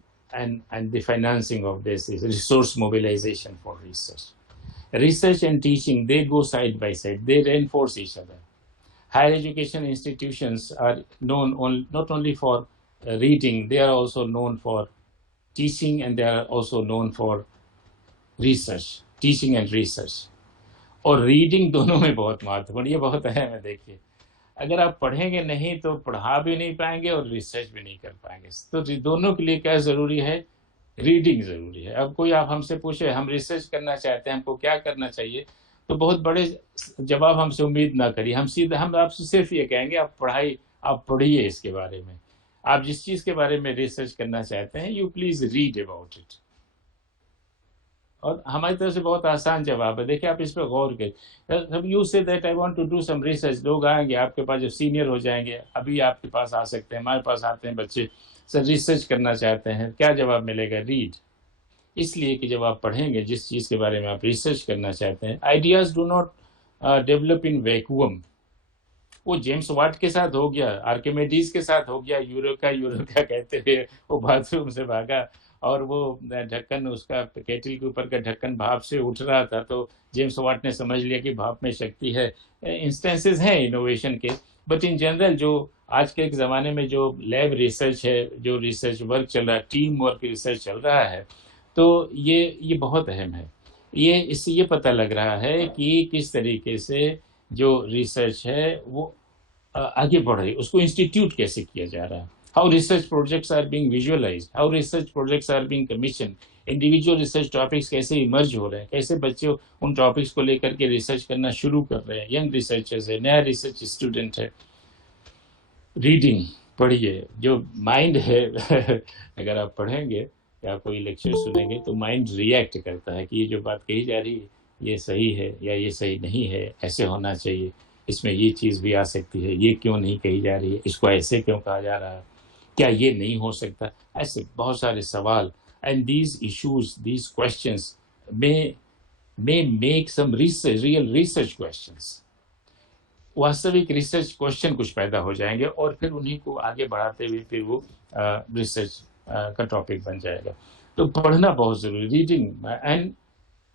the financing of this is resource mobilization for research. Research and teaching, they go side by side, they reinforce each other. Higher education institutions are known not only for reading, they are also known for teaching, and they are also known for research, teaching and research. और reading दोनों में बहुत महत्वपूर्ण, ये बहुत अहम है। देखिए, अगर आप पढ़ेंगे नहीं तो पढ़ा भी नहीं पाएंगे और रिसर्च भी नहीं कर पाएंगे। तो दोनों के लिए क्या जरूरी है? रीडिंग जरूरी है। अब कोई आप हमसे पूछे हम रिसर्च करना चाहते हैं, हमको क्या करना चाहिए, तो बहुत बड़े जवाब हमसे उम्मीद ना करिए। हम आपसे सिर्फ ये कहेंगे आप पढ़िए इसके बारे में। आप जिस चीज के बारे में रिसर्च करना चाहते हैं, you please read about it. और हमारी तरफ से बहुत आसान जवाब है। देखिए, आप इस पर गौर करें। You say that I want to do some research, लोग आएंगे आपके पास, जब सीनियर हो जाएंगे, अभी आपके पास आ सकते हैं, हमारे पास आते हैं बच्चे, सर रिसर्च करना चाहते हैं, क्या जवाब मिलेगा? रीड। इसलिए कि जब आप पढ़ेंगे जिस चीज़ के बारे में आप रिसर्च करना चाहते हैं, ideas do not develop in vacuum. वो जेम्स वाट के साथ हो गया, आर्किमिडीज के साथ हो गया, यूरोका कहते हुए वो बाथरूम से भागा और वो ढक्कन, उसका केटल के ऊपर का ढक्कन भाप से उठ रहा था, तो जेम्स वाट ने समझ लिया कि भाप में शक्ति है। इंस्टेंसेस हैं इनोवेशन के, बट इन जनरल जो आज के एक ज़माने में जो लैब रिसर्च है, जो रिसर्च वर्क चल रहा है, टीम वर्क रिसर्च चल रहा है, तो ये बहुत अहम है। इससे ये पता लग रहा है कि किस तरीके से जो रिसर्च है वो आगे बढ़ रही है, उसको इंस्टीट्यूट कैसे किया जा रहा है, how research projects are being visualised, how research projects are being commission, individual research topics कैसे इमर्ज हो रहे हैं, कैसे बच्चे उन टॉपिक्स को लेकर के रिसर्च करना शुरू कर रहे हैं, यंग रिसर्चर्स है, नया रिसर्च स्टूडेंट है। रीडिंग पढ़िए, जो माइंड है अगर आप पढ़ेंगे या कोई लेक्चर सुनेंगे तो माइंड रिएक्ट करता है कि ये जो बात कही जा रही है ये सही है या ये सही नहीं है, ऐसे होना चाहिए, इसमें ये चीज़ भी आ सकती है, ये क्यों नहीं कही जा रही है, इसको ऐसे क्यों कहा जा रहा है, क्या ये नहीं हो सकता, ऐसे बहुत सारे सवाल। And these issues, these questions may make some research, real research questions, वास्तविक रिसर्च क्वेश्चन कुछ पैदा हो जाएंगे और फिर उन्हीं को आगे बढ़ाते हुए फिर वो रिसर्च का टॉपिक बन जाएगा। तो पढ़ना बहुत जरूरी, रीडिंग। एंड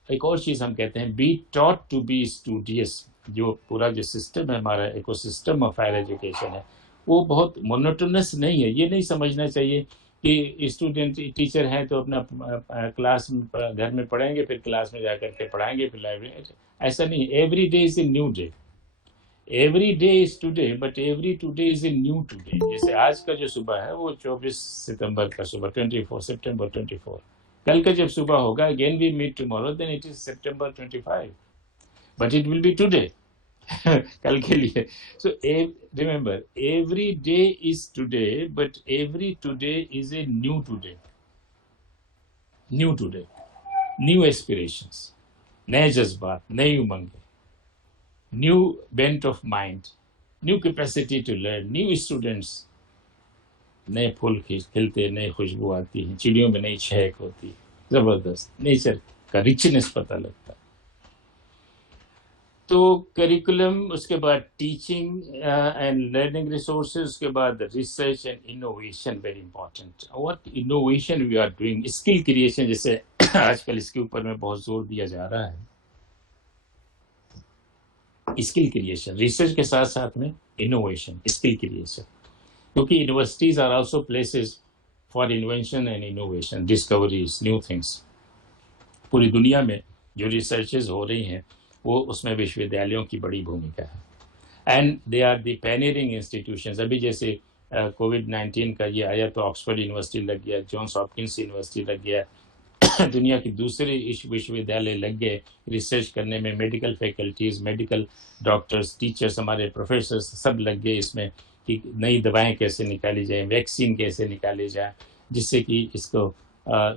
एक और चीज़ हम कहते हैं, be taught to be studious. जो पूरा जो सिस्टम है हमारा, इकोसिस्टम ऑफ हायर एजुकेशन है, वो बहुत मोनोटोनस नहीं है। ये नहीं समझना चाहिए कि स्टूडेंट टीचर हैं तो अपना क्लास घर में पढ़ेंगे, फिर क्लास में जाकर के पढ़ाएंगे, फिर लाइब्रेरी, ऐसा नहीं। Every day is a new day, every day is today, but every today is a new today. जैसे आज का जो सुबह है वो 24 सितंबर का सुबह, 24 सितंबर 24। कल का जब सुबह होगा, again we meet tomorrow, then it is September 25, but it will be today कल के लिए। So remember, every day is today, but every today is a new today, new today, new aspirations, नए जज्बात, नई उमंगें, new bent of mind, new capacity to learn, new students, नए फूल खिलते, नई खुशबू आती है, चिड़ियों में नई चहक होती है, जबरदस्त नेचर का रिचनेस पता लगता है। तो करिकुलम, उसके बाद टीचिंग एंड लर्निंग रिसोर्सेज, उसके बाद research and innovation, very important. What innovation we are doing, skill creation, जैसे आजकल इसके ऊपर में बहुत जोर दिया जा रहा है। स्किल क्रिएशन, रिसर्च के साथ साथ में इनोवेशन, स्किल क्रिएशन, क्योंकि universities are also places for invention and innovation, discoveries, new things. पूरी दुनिया में जो रिसर्चेज हो रही हैं वो उसमें विश्वविद्यालयों की बड़ी भूमिका है, and they are the pioneering institutions. अभी जैसे कोविड-19 का ये आया तो ऑक्सफोर्ड यूनिवर्सिटी लग गया, जॉन्स हॉपकिंस यूनिवर्सिटी लग गया, दुनिया की दूसरे विश्वविद्यालय लग गए रिसर्च करने में, medical faculties, medical doctors, teachers, हमारे प्रोफेसर्स सब लग गए इसमें कि नई दवाएं कैसे निकाली जाए, वैक्सीन कैसे निकाली जाए, जिससे कि इसको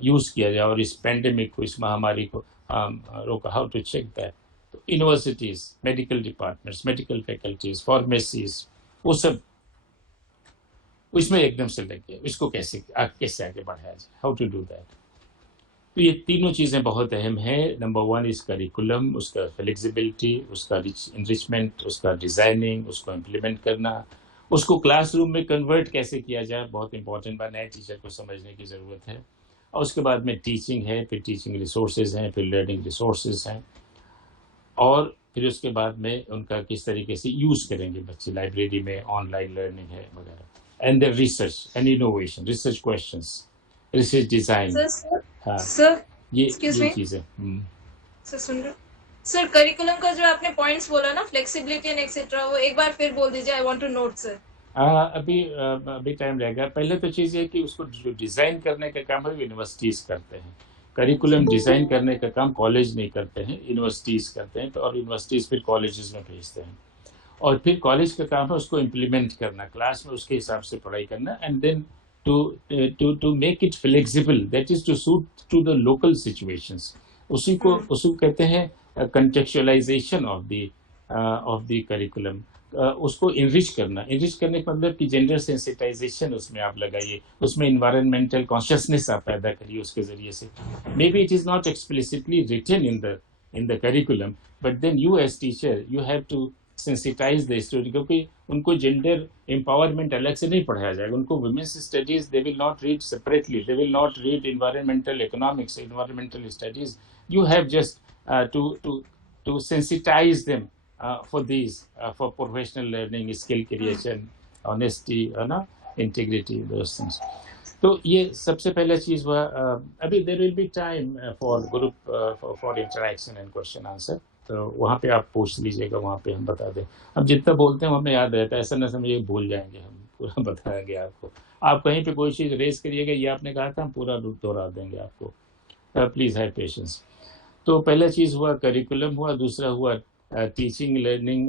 यूज़ किया जाए और इस पेंडेमिक को, इस महामारी को रोका। How to check that? तो universities, medical departments, medical faculties, pharmacies, वो सब उसमें एकदम से लग गए, इसको कैसे आगे बढ़ाया जाए, हाउ टू डू दैट। तो ये तीनों चीज़ें बहुत अहम है। नंबर वन इज करिकुलम, उसका फ्लेक्सिबिलिटी, उसका इनरिचमेंट, उसका डिज़ाइनिंग, उसको इम्प्लीमेंट करना, उसको क्लासरूम में कन्वर्ट कैसे किया जाए, बहुत इंपॉर्टेंट बात, नए टीचर को समझने की ज़रूरत है। और उसके बाद में टीचिंग है, फिर टीचिंग रिसोर्सेज हैं, फिर लर्निंग रिसोर्सेज हैं, और फिर उसके बाद में उनका किस तरीके से यूज़ करेंगे बच्चे, लाइब्रेरी में ऑनलाइन लर्निंग है वगैरह, and the research and innovation, research questions, research design. Sir हाँ, सर एक्सक्यूज ये मी चीज़ें। सर, सुन रहे? सर, करिकुलम का जो आपने पॉइंट्स बोला ना, फ्लेक्सिबिलिटी एंड एक्सेट्रा, वो एक बार फिर बोल दीजिए, I want to note sir. अभी टाइम रहेगा। पहले तो चीज़ ये कि उसको जो डिज़ाइन करने का काम है यूनिवर्सिटीज़ करते हैं, करिकुलम डिज़ाइन करने का काम कॉलेज नहीं करते हैं, यूनिवर्सिटीज़ करते हैं, और यूनिवर्सिटीज़ फिर कॉलेजेस में भेजते हैं, और फिर कॉलेज का काम है उसको इम्प्लीमेंट करना, क्लास में उसके हिसाब से पढ़ाई करना, and then to to make it flexible, that is to suit to the local situations. उसको कहते हैं कंटेक्चुअलाइजेशन ऑफ द करिकुलम। उसको इनरिच करना, इनरिच करने का मतलब कि जेंडर सेंसिटाइजेशन उसमें आप लगाइए, उसमें इन्वायरमेंटल कॉन्शियसनेस आप पैदा करिए उसके जरिए से। May be it is not explicitly written in the curriculum, but then you as teacher you have to sensitise the student, क्योंकि उनको जेंडर एम्पावरमेंट अलग से नहीं पढ़ाया जाएगा, उनको women's studies they will not read separately, they will not read environmental economics, environmental studies. You have just to sensitize them for these, for professional learning, skill creation, honesty, integrity, those things. तो ये सबसे पहला चीज़ हुआ। अभी there will be time for group for interaction and question answer, तो वहाँ पे आप पूछ लीजिएगा, वहाँ पे हम बता दें। अब जितना बोलते हैं हमें याद रहता है, ऐसा ना समझिए भूल जाएंगे, हम पूरा बताएंगे आपको। आप कहीं पे कोई चीज़ रेस करिएगा, ये आपने कहा था, हम पूरा दोहरा देंगे आपको। Please have patience. तो पहला चीज़ हुआ करिकुलम हुआ, दूसरा हुआ टीचिंग लर्निंग,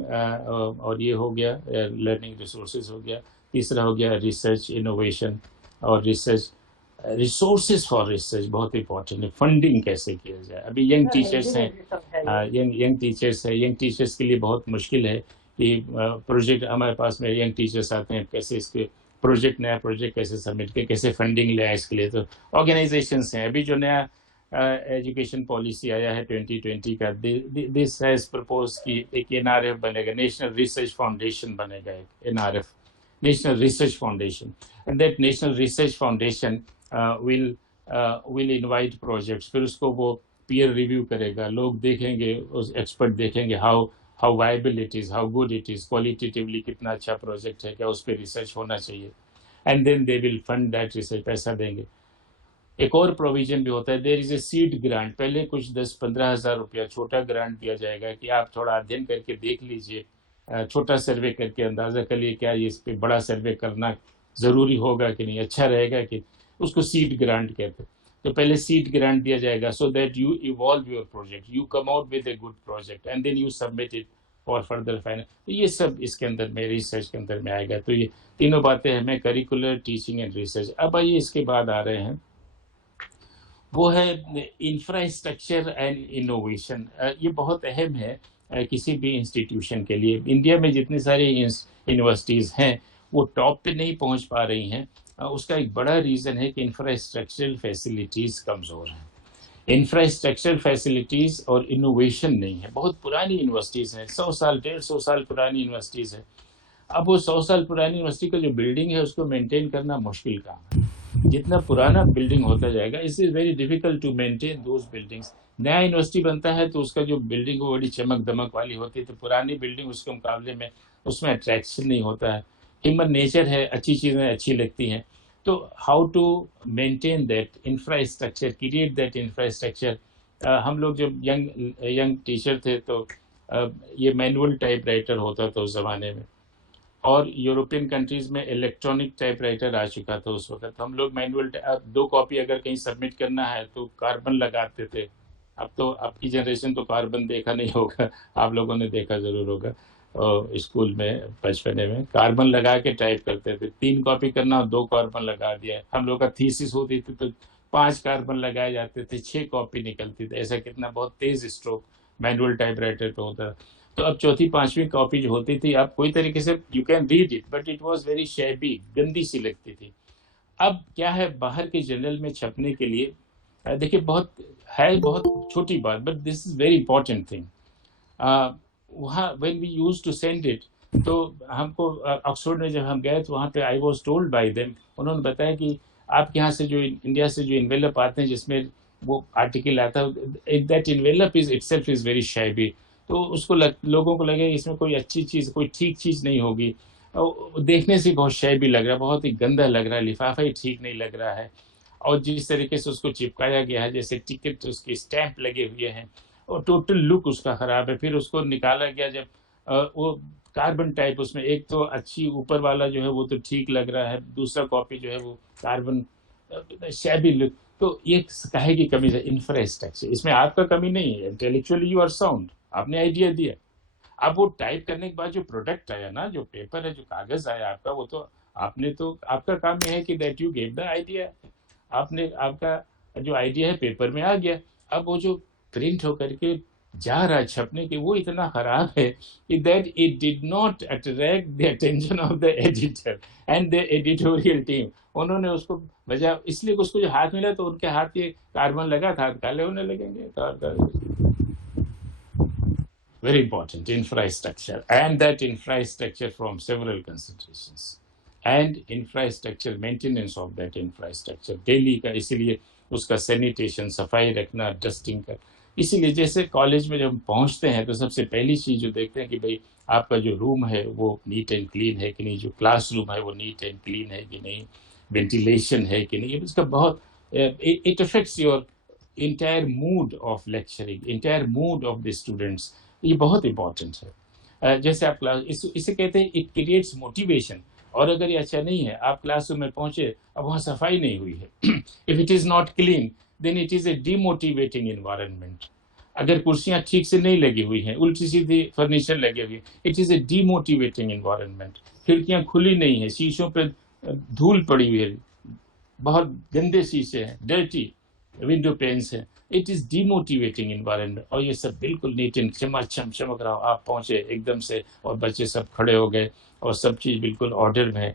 और ये हो गया लर्निंग रिसोर्सेज हो गया, तीसरा हो गया रिसर्च इनोवेशन और रिसर्च रिसोर्सेज फॉर रिसर्च, बहुत इंपॉर्टेंट है। फंडिंग कैसे किया जाए, अभी यंग टीचर्स हैं, यंग टीचर्स हैं, यंग टीचर्स के लिए बहुत मुश्किल है कि प्रोजेक्ट हमारे पास में यंग टीचर्स आते हैं, कैसे इसके प्रोजेक्ट, नया प्रोजेक्ट कैसे सबमिट करें, कैसे फंडिंग ले आए इसके लिए। तो ऑर्गेनाइजेशंस हैं, अभी जो नया एजुकेशन पॉलिसी आया है 2020 का, दिस हैज प्रपोज कि एक एनआरएफ बनेगा, नेशनल रिसर्च फाउंडेशन बनेगा, एक NRF, national research foundation, and that national research foundation will invite projects, फिर उसको वो पीयर रिव्यू करेगा, लोग देखेंगे, उस एक्सपर्ट देखेंगे how how viable it is, how good it is, qualitatively कितना अच्छा प्रोजेक्ट है, क्या उस पर रिसर्च होना चाहिए, and then they will fund that research, पैसा देंगे। एक और प्रोविजन भी होता है, there is a seed grant, पहले कुछ 10-15 हज़ार रुपया छोटा ग्रांट दिया जाएगा कि आप थोड़ा अध्ययन करके देख लीजिए, छोटा सर्वे करके अंदाज़ा कर लिए क्या ये इस पर बड़ा सर्वे करना ज़रूरी होगा कि नहीं, अच्छा रहेगा कि, उसको सीड ग्रांट कहते हैं। तो पहले सीड ग्रांट दिया जाएगा, so that you evolve your project, you come out with a good project, and then you submit it for further final. तो ये सब इसके अंदर में, रिसर्च के अंदर में आएगा। तो ये तीनों बातें हमें, करिकुलर, टीचिंग एंड रिसर्च। अब आइए इसके बाद आ रहे हैं, वो है इंफ्रास्ट्रक्चर एंड इनोवेशन। ये बहुत अहम है किसी भी इंस्टीट्यूशन के लिए। इंडिया में जितनी सारी यूनिवर्सिटीज़ हैं वो टॉप पे नहीं पहुंच पा रही हैं, उसका एक बड़ा रीज़न है कि इंफ्रास्ट्रक्चरल फैसिलिटीज़ कमज़ोर हैं। इंफ्रास्ट्रक्चरल फैसिलिटीज़ और इनोवेशन नहीं है। बहुत पुरानी यूनिवर्सिटीज़ हैं, 100 साल 150 साल पुरानी यूनिवर्सिटीज़ हैं। अब वो 100 साल पुरानी यूनिवर्सिटी का जो बिल्डिंग है उसको मेंटेन करना मुश्किल काम है। जितना पुराना बिल्डिंग होता जाएगा, it is very difficult to maintain those buildings. नया यूनिवर्सिटी बनता है तो उसका जो बिल्डिंग वो बड़ी चमक दमक वाली होती है, तो पुरानी बिल्डिंग उसके मुकाबले में उसमें अट्रैक्शन नहीं होता है। ह्यूमन नेचर है, अच्छी चीज़ें अच्छी लगती हैं। तो how to maintain that infrastructure, create that infrastructure. हम लोग जब यंग टीचर थे तो ये मैनुअल टाइप राइटर होता था उस ज़माने में, और यूरोपियन कंट्रीज में इलेक्ट्रॉनिक टाइपराइटर आ चुका था उस वक्त। हम लोग मैनुअल, 2 कॉपी अगर कहीं सबमिट करना है तो कार्बन लगाते थे। अब तो आपकी जनरेशन तो कार्बन देखा नहीं होगा, आप लोगों ने देखा ज़रूर होगा, और स्कूल में बचपने में कार्बन लगा के टाइप करते थे। 3 कॉपी करना और 2 कार्बन लगा दिया। हम लोग का थीसिस होती थी तो 5 कार्बन लगाए जाते थे, 6 कॉपी निकलती थी। ऐसा कितना बहुत तेज़ स्ट्रोक मैनुअल टाइपराइटर पे होता है। तो अब चौथी पांचवी कॉपी जो होती थी, आप कोई तरीके से you can read it but it was very shabby, गंदी सी लगती थी। अब क्या है, बाहर के जर्नल में छपने के लिए देखिए बहुत है, बहुत छोटी बात, but this is very important thing. वहाँ when we use to send it, तो हमको ऑक्सफोर्ड में जब हम गए तो वहाँ पे I was told by them, उन्होंने बताया कि आपके यहाँ से जो इंडिया से जो इन्वेलप आते हैं जिसमें वो आर्टिकल आता है, that envelope is itself is very shabby. तो उसको लोगों को लगे इसमें कोई अच्छी चीज, कोई ठीक चीज नहीं होगी, देखने से बहुत शैबी लग रहा है, बहुत ही गंदा लग रहा है, लिफाफा ही ठीक नहीं लग रहा है, और जिस तरीके से उसको चिपकाया गया है, जैसे टिकट उसके स्टैंप लगे हुए हैं, और टोटल लुक उसका खराब है। फिर उसको निकाला गया जब वो कार्बन टाइप, उसमें एक तो अच्छी ऊपर वाला जो है वो तो ठीक लग रहा है, दूसरा कॉपी जो है वो कार्बन शैबी लुक। तो ये काहे की कमी है? इंफ्रास्ट्रक्चर, इसमें आपका कमी नहीं है, इंटेलेक्चुअली यू आर साउंड, आपने आइडिया दिया। अब वो टाइप करने के बाद जो प्रोडक्ट आया ना, जो पेपर है, जो कागज आया आपका, वो तो आपने तो, आपका काम यह है कि that you gave the idea, आपने, आपका जो आइडिया है पेपर में आ गया। अब वो जो प्रिंट होकर के जा रहा है छपने के, वो इतना खराब है कि that it did not attract the attention of the editor and the editorial team. उन्होंने उसको वजह, इसलिए उसको जो हाथ मिला तो उनके हाथ ये कार्बन लगा था, काले होने लगेंगे। very important infrastructure, and that infrastructure from several considerations, and infrastructure maintenance of that infrastructure daily का, इसीलिए उसका सैनिटेशन, सफाई रखना, डस्टिंग का। इसीलिए जैसे कॉलेज में जब हम पहुंचते हैं तो सबसे पहली चीज जो देखते हैं कि भाई आपका जो रूम है वो नीट एंड क्लीन है कि नहीं, जो क्लासरूम है वो नीट एंड क्लीन है कि नहीं, वेंटिलेशन है कि नहीं। इसका बहुत it affects your entire mood off lecturing, entire mood off the students. ये बहुत इंपॉर्टेंट है। जैसे आप क्लास, इसे कहते हैं इट क्रिएट्स मोटिवेशन। और अगर ये अच्छा नहीं है, आप क्लासरूम में पहुंचे, अब वहाँ सफाई नहीं हुई है, if it is not clean then it is a demotivating environment. अगर कुर्सियां ठीक से नहीं लगी हुई हैं, उल्टी सीधी फर्नीचर लगे हुए, it is a demotivating environment. खिड़कियां खुली नहीं है, शीशों पे धूल पड़ी हुई है, बहुत गंदे शीशे हैं, डर्टी विंडो पेन्स है, इट इज डिमोटिवेटिंग इन्वायरमेंट। और ये सब बिल्कुल नीट एंड चमक चमक रहा हो, आप पहुंचे एकदम से और बच्चे सब खड़े हो गए और सब चीज बिल्कुल ऑर्डर में है,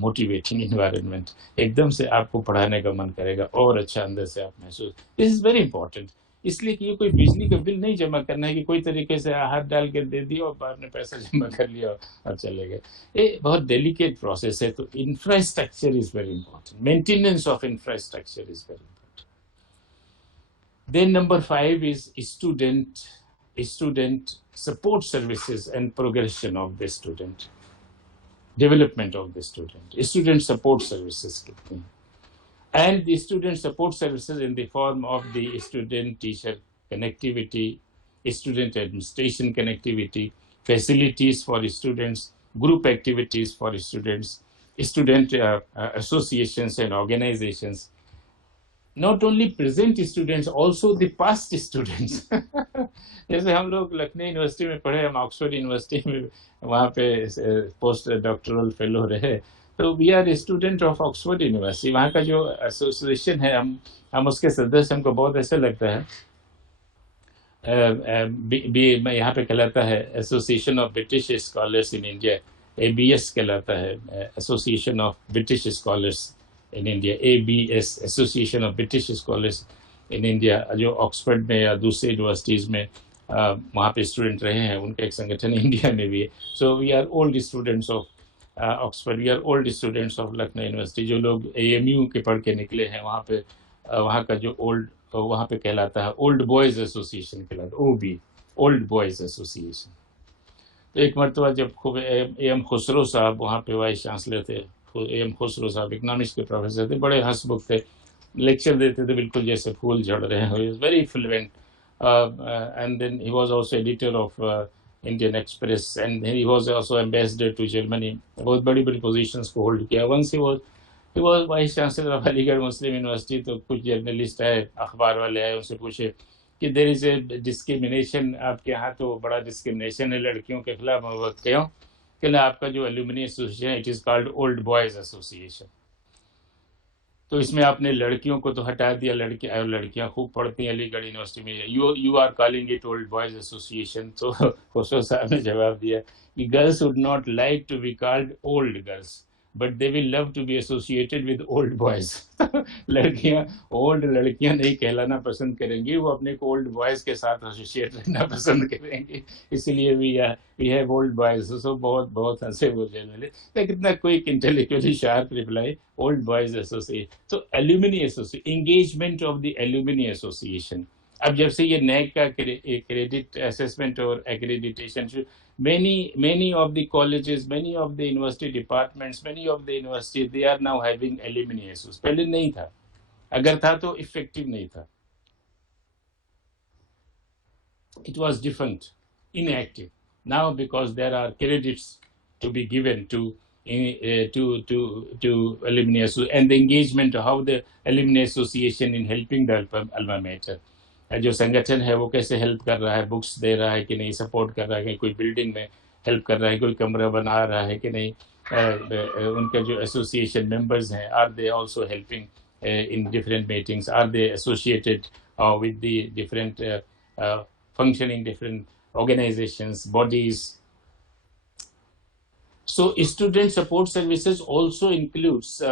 मोटिवेटिंग इन्वायरमेंट, एकदम से आपको पढ़ाने का मन करेगा और अच्छा अंदर से आप महसूस। This is very important. इसलिए कि ये कोई बिजली का बिल नहीं जमा करना है कि कोई तरीके से हाथ डाल के दे दिया और आपने पैसा जमा कर लिया और चले गए। ये बहुत डेलिकेट प्रोसेस है। तो infrastructure is very important, maintenance of infrastructure is very important. Then number 5 is student support services and progression of the student, development of the student support services, and the student support services in the form of the student teacher connectivity, student administration connectivity, facilities for students, group activities for students, student associations and organizations, not only present students, also the past students. जैसे हम लोग Lucknow university में पढ़े, हम Oxford university में वहाँ पे post doctoral fellow रहे, तो we are student of Oxford university. वहाँ का जो एसोसिएशन है, हम उसके सदस्य, हमको बहुत ऐसा लगता है। मैं यहाँ पे कहलाता है association of British scholars in India, ABS कहलाता है, association of British scholars in India, ABS, association of British scholars in India, जो ऑक्सफोर्ड में या दूसरे यूनिवर्सिटीज़ में वहाँ पे स्टूडेंट रहे हैं, उनका एक संगठन इंडिया में भी है। So we are old students of Oxford, we are old students of Lucknow university. जो लोग AMU के पढ़ के निकले हैं, वहाँ पे वहाँ का जो ओल्ड, वहाँ पे कहलाता है ओल्ड बॉयज़ एसोसिएशन कहलाता है, OB, ओल्ड बॉयज़ एसोसिएशन। तो एक मरतबा जब खूब AM खुसरो साहब वहाँ पे वाइस चांसलर थे, AM खुसरो साहब इकोनॉमिक्स के प्रोफेसर थे, बड़े हंसमुख थे, लेक्चर देते थे बिल्कुल जैसे फूल झड़ रहे हैं, he was very fluent, and then he was also editor of Indian Express, and he was also ambassador to Germany. बहुत बड़ी बड़ी पोजीशंस को होल्ड किया। Once he was vice chancellor of Aligarh Muslim university. तो कुछ जर्नलिस्ट आए, अखबार वाले आए, उनसे पूछे कि देयर इज ए डिस्क्रिमिनेशन, आपके यहाँ तो बड़ा डिस्क्रिमिनेशन है लड़कियों के खिलाफ। क्यों? कि आपका जो एल्यूमिनी एसोसिएशन है, it is called old boys association. तो इसमें आपने लड़कियों को तो हटा दिया, लड़कियां खूब पढ़ती हैं अलीगढ़ यूनिवर्सिटी में, you are calling it old boys association. तो खुसरो साहब ने जवाब दिया कि girls would not like to be called old girls, but they will love to be associated with old boys. लड़कियां ओल्ड लड़कियां नहीं कहलाना पसंद करेंगी, वो अपने को ओल्ड बॉयज के साथ एसोसिएट रहना पसंद करेंगी, इसलिए we have old boys. So बहुत बहुत हंसे वो जनरली, लेकिन इतना quick intellectually sharp reply, old boys association. तो alumni association, engagement of the alumni association. अब जब से ये नैक का क्रेडिट असेसमेंट और accreditation, many of the colleges, many of the university departments, many of the universities, they are now having alumni association। पहले नहीं था, अगर था तो इफेक्टिव नहीं था, it was defunct, inactive. Now because there are credits to be given to alumni association, and the engagement of how the alumni association in helping the alma mater, जो संगठन है वो कैसे हेल्प कर रहा है, बुक्स दे रहा है कि नहीं, सपोर्ट कर रहा है कि कोई बिल्डिंग में हेल्प कर रहा है, कोई कमरा बना रहा है कि नहीं, उनके जो एसोसिएशन मेंबर्स हैं, are they also helping in different meetings, are they associated with the different functioning different organizations, bodies. So student support services also includes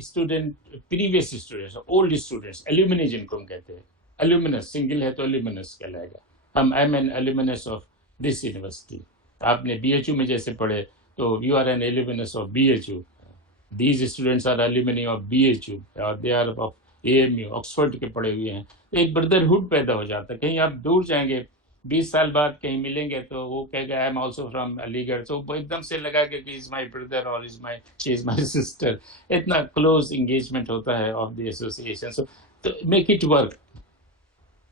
student, previous students, old students, alumni जिनको हम कहते हैं, alumnus single है तो alumnus कहलाएगा। हम I'm an alumnus of this university। आपने BHU में जैसे पढ़े तो you are an alumnus of BHU। These students are alumni of BHU और they are of AMU, Oxford के पढ़े हुए हैं। एक ब्रदरहुड पैदा हो जाता है। कहीं आप दूर जाएंगे 20 साल बाद कहीं मिलेंगे तो वो कहेगा I am also from Aligarh, तो वो एकदम से लगा कि इज माय ब्रदर और शी इज माय सिस्टर। इतना क्लोज एंगेजमेंट होता है ऑफ द एसोसिएशन। सो तो मेक इट वर्क,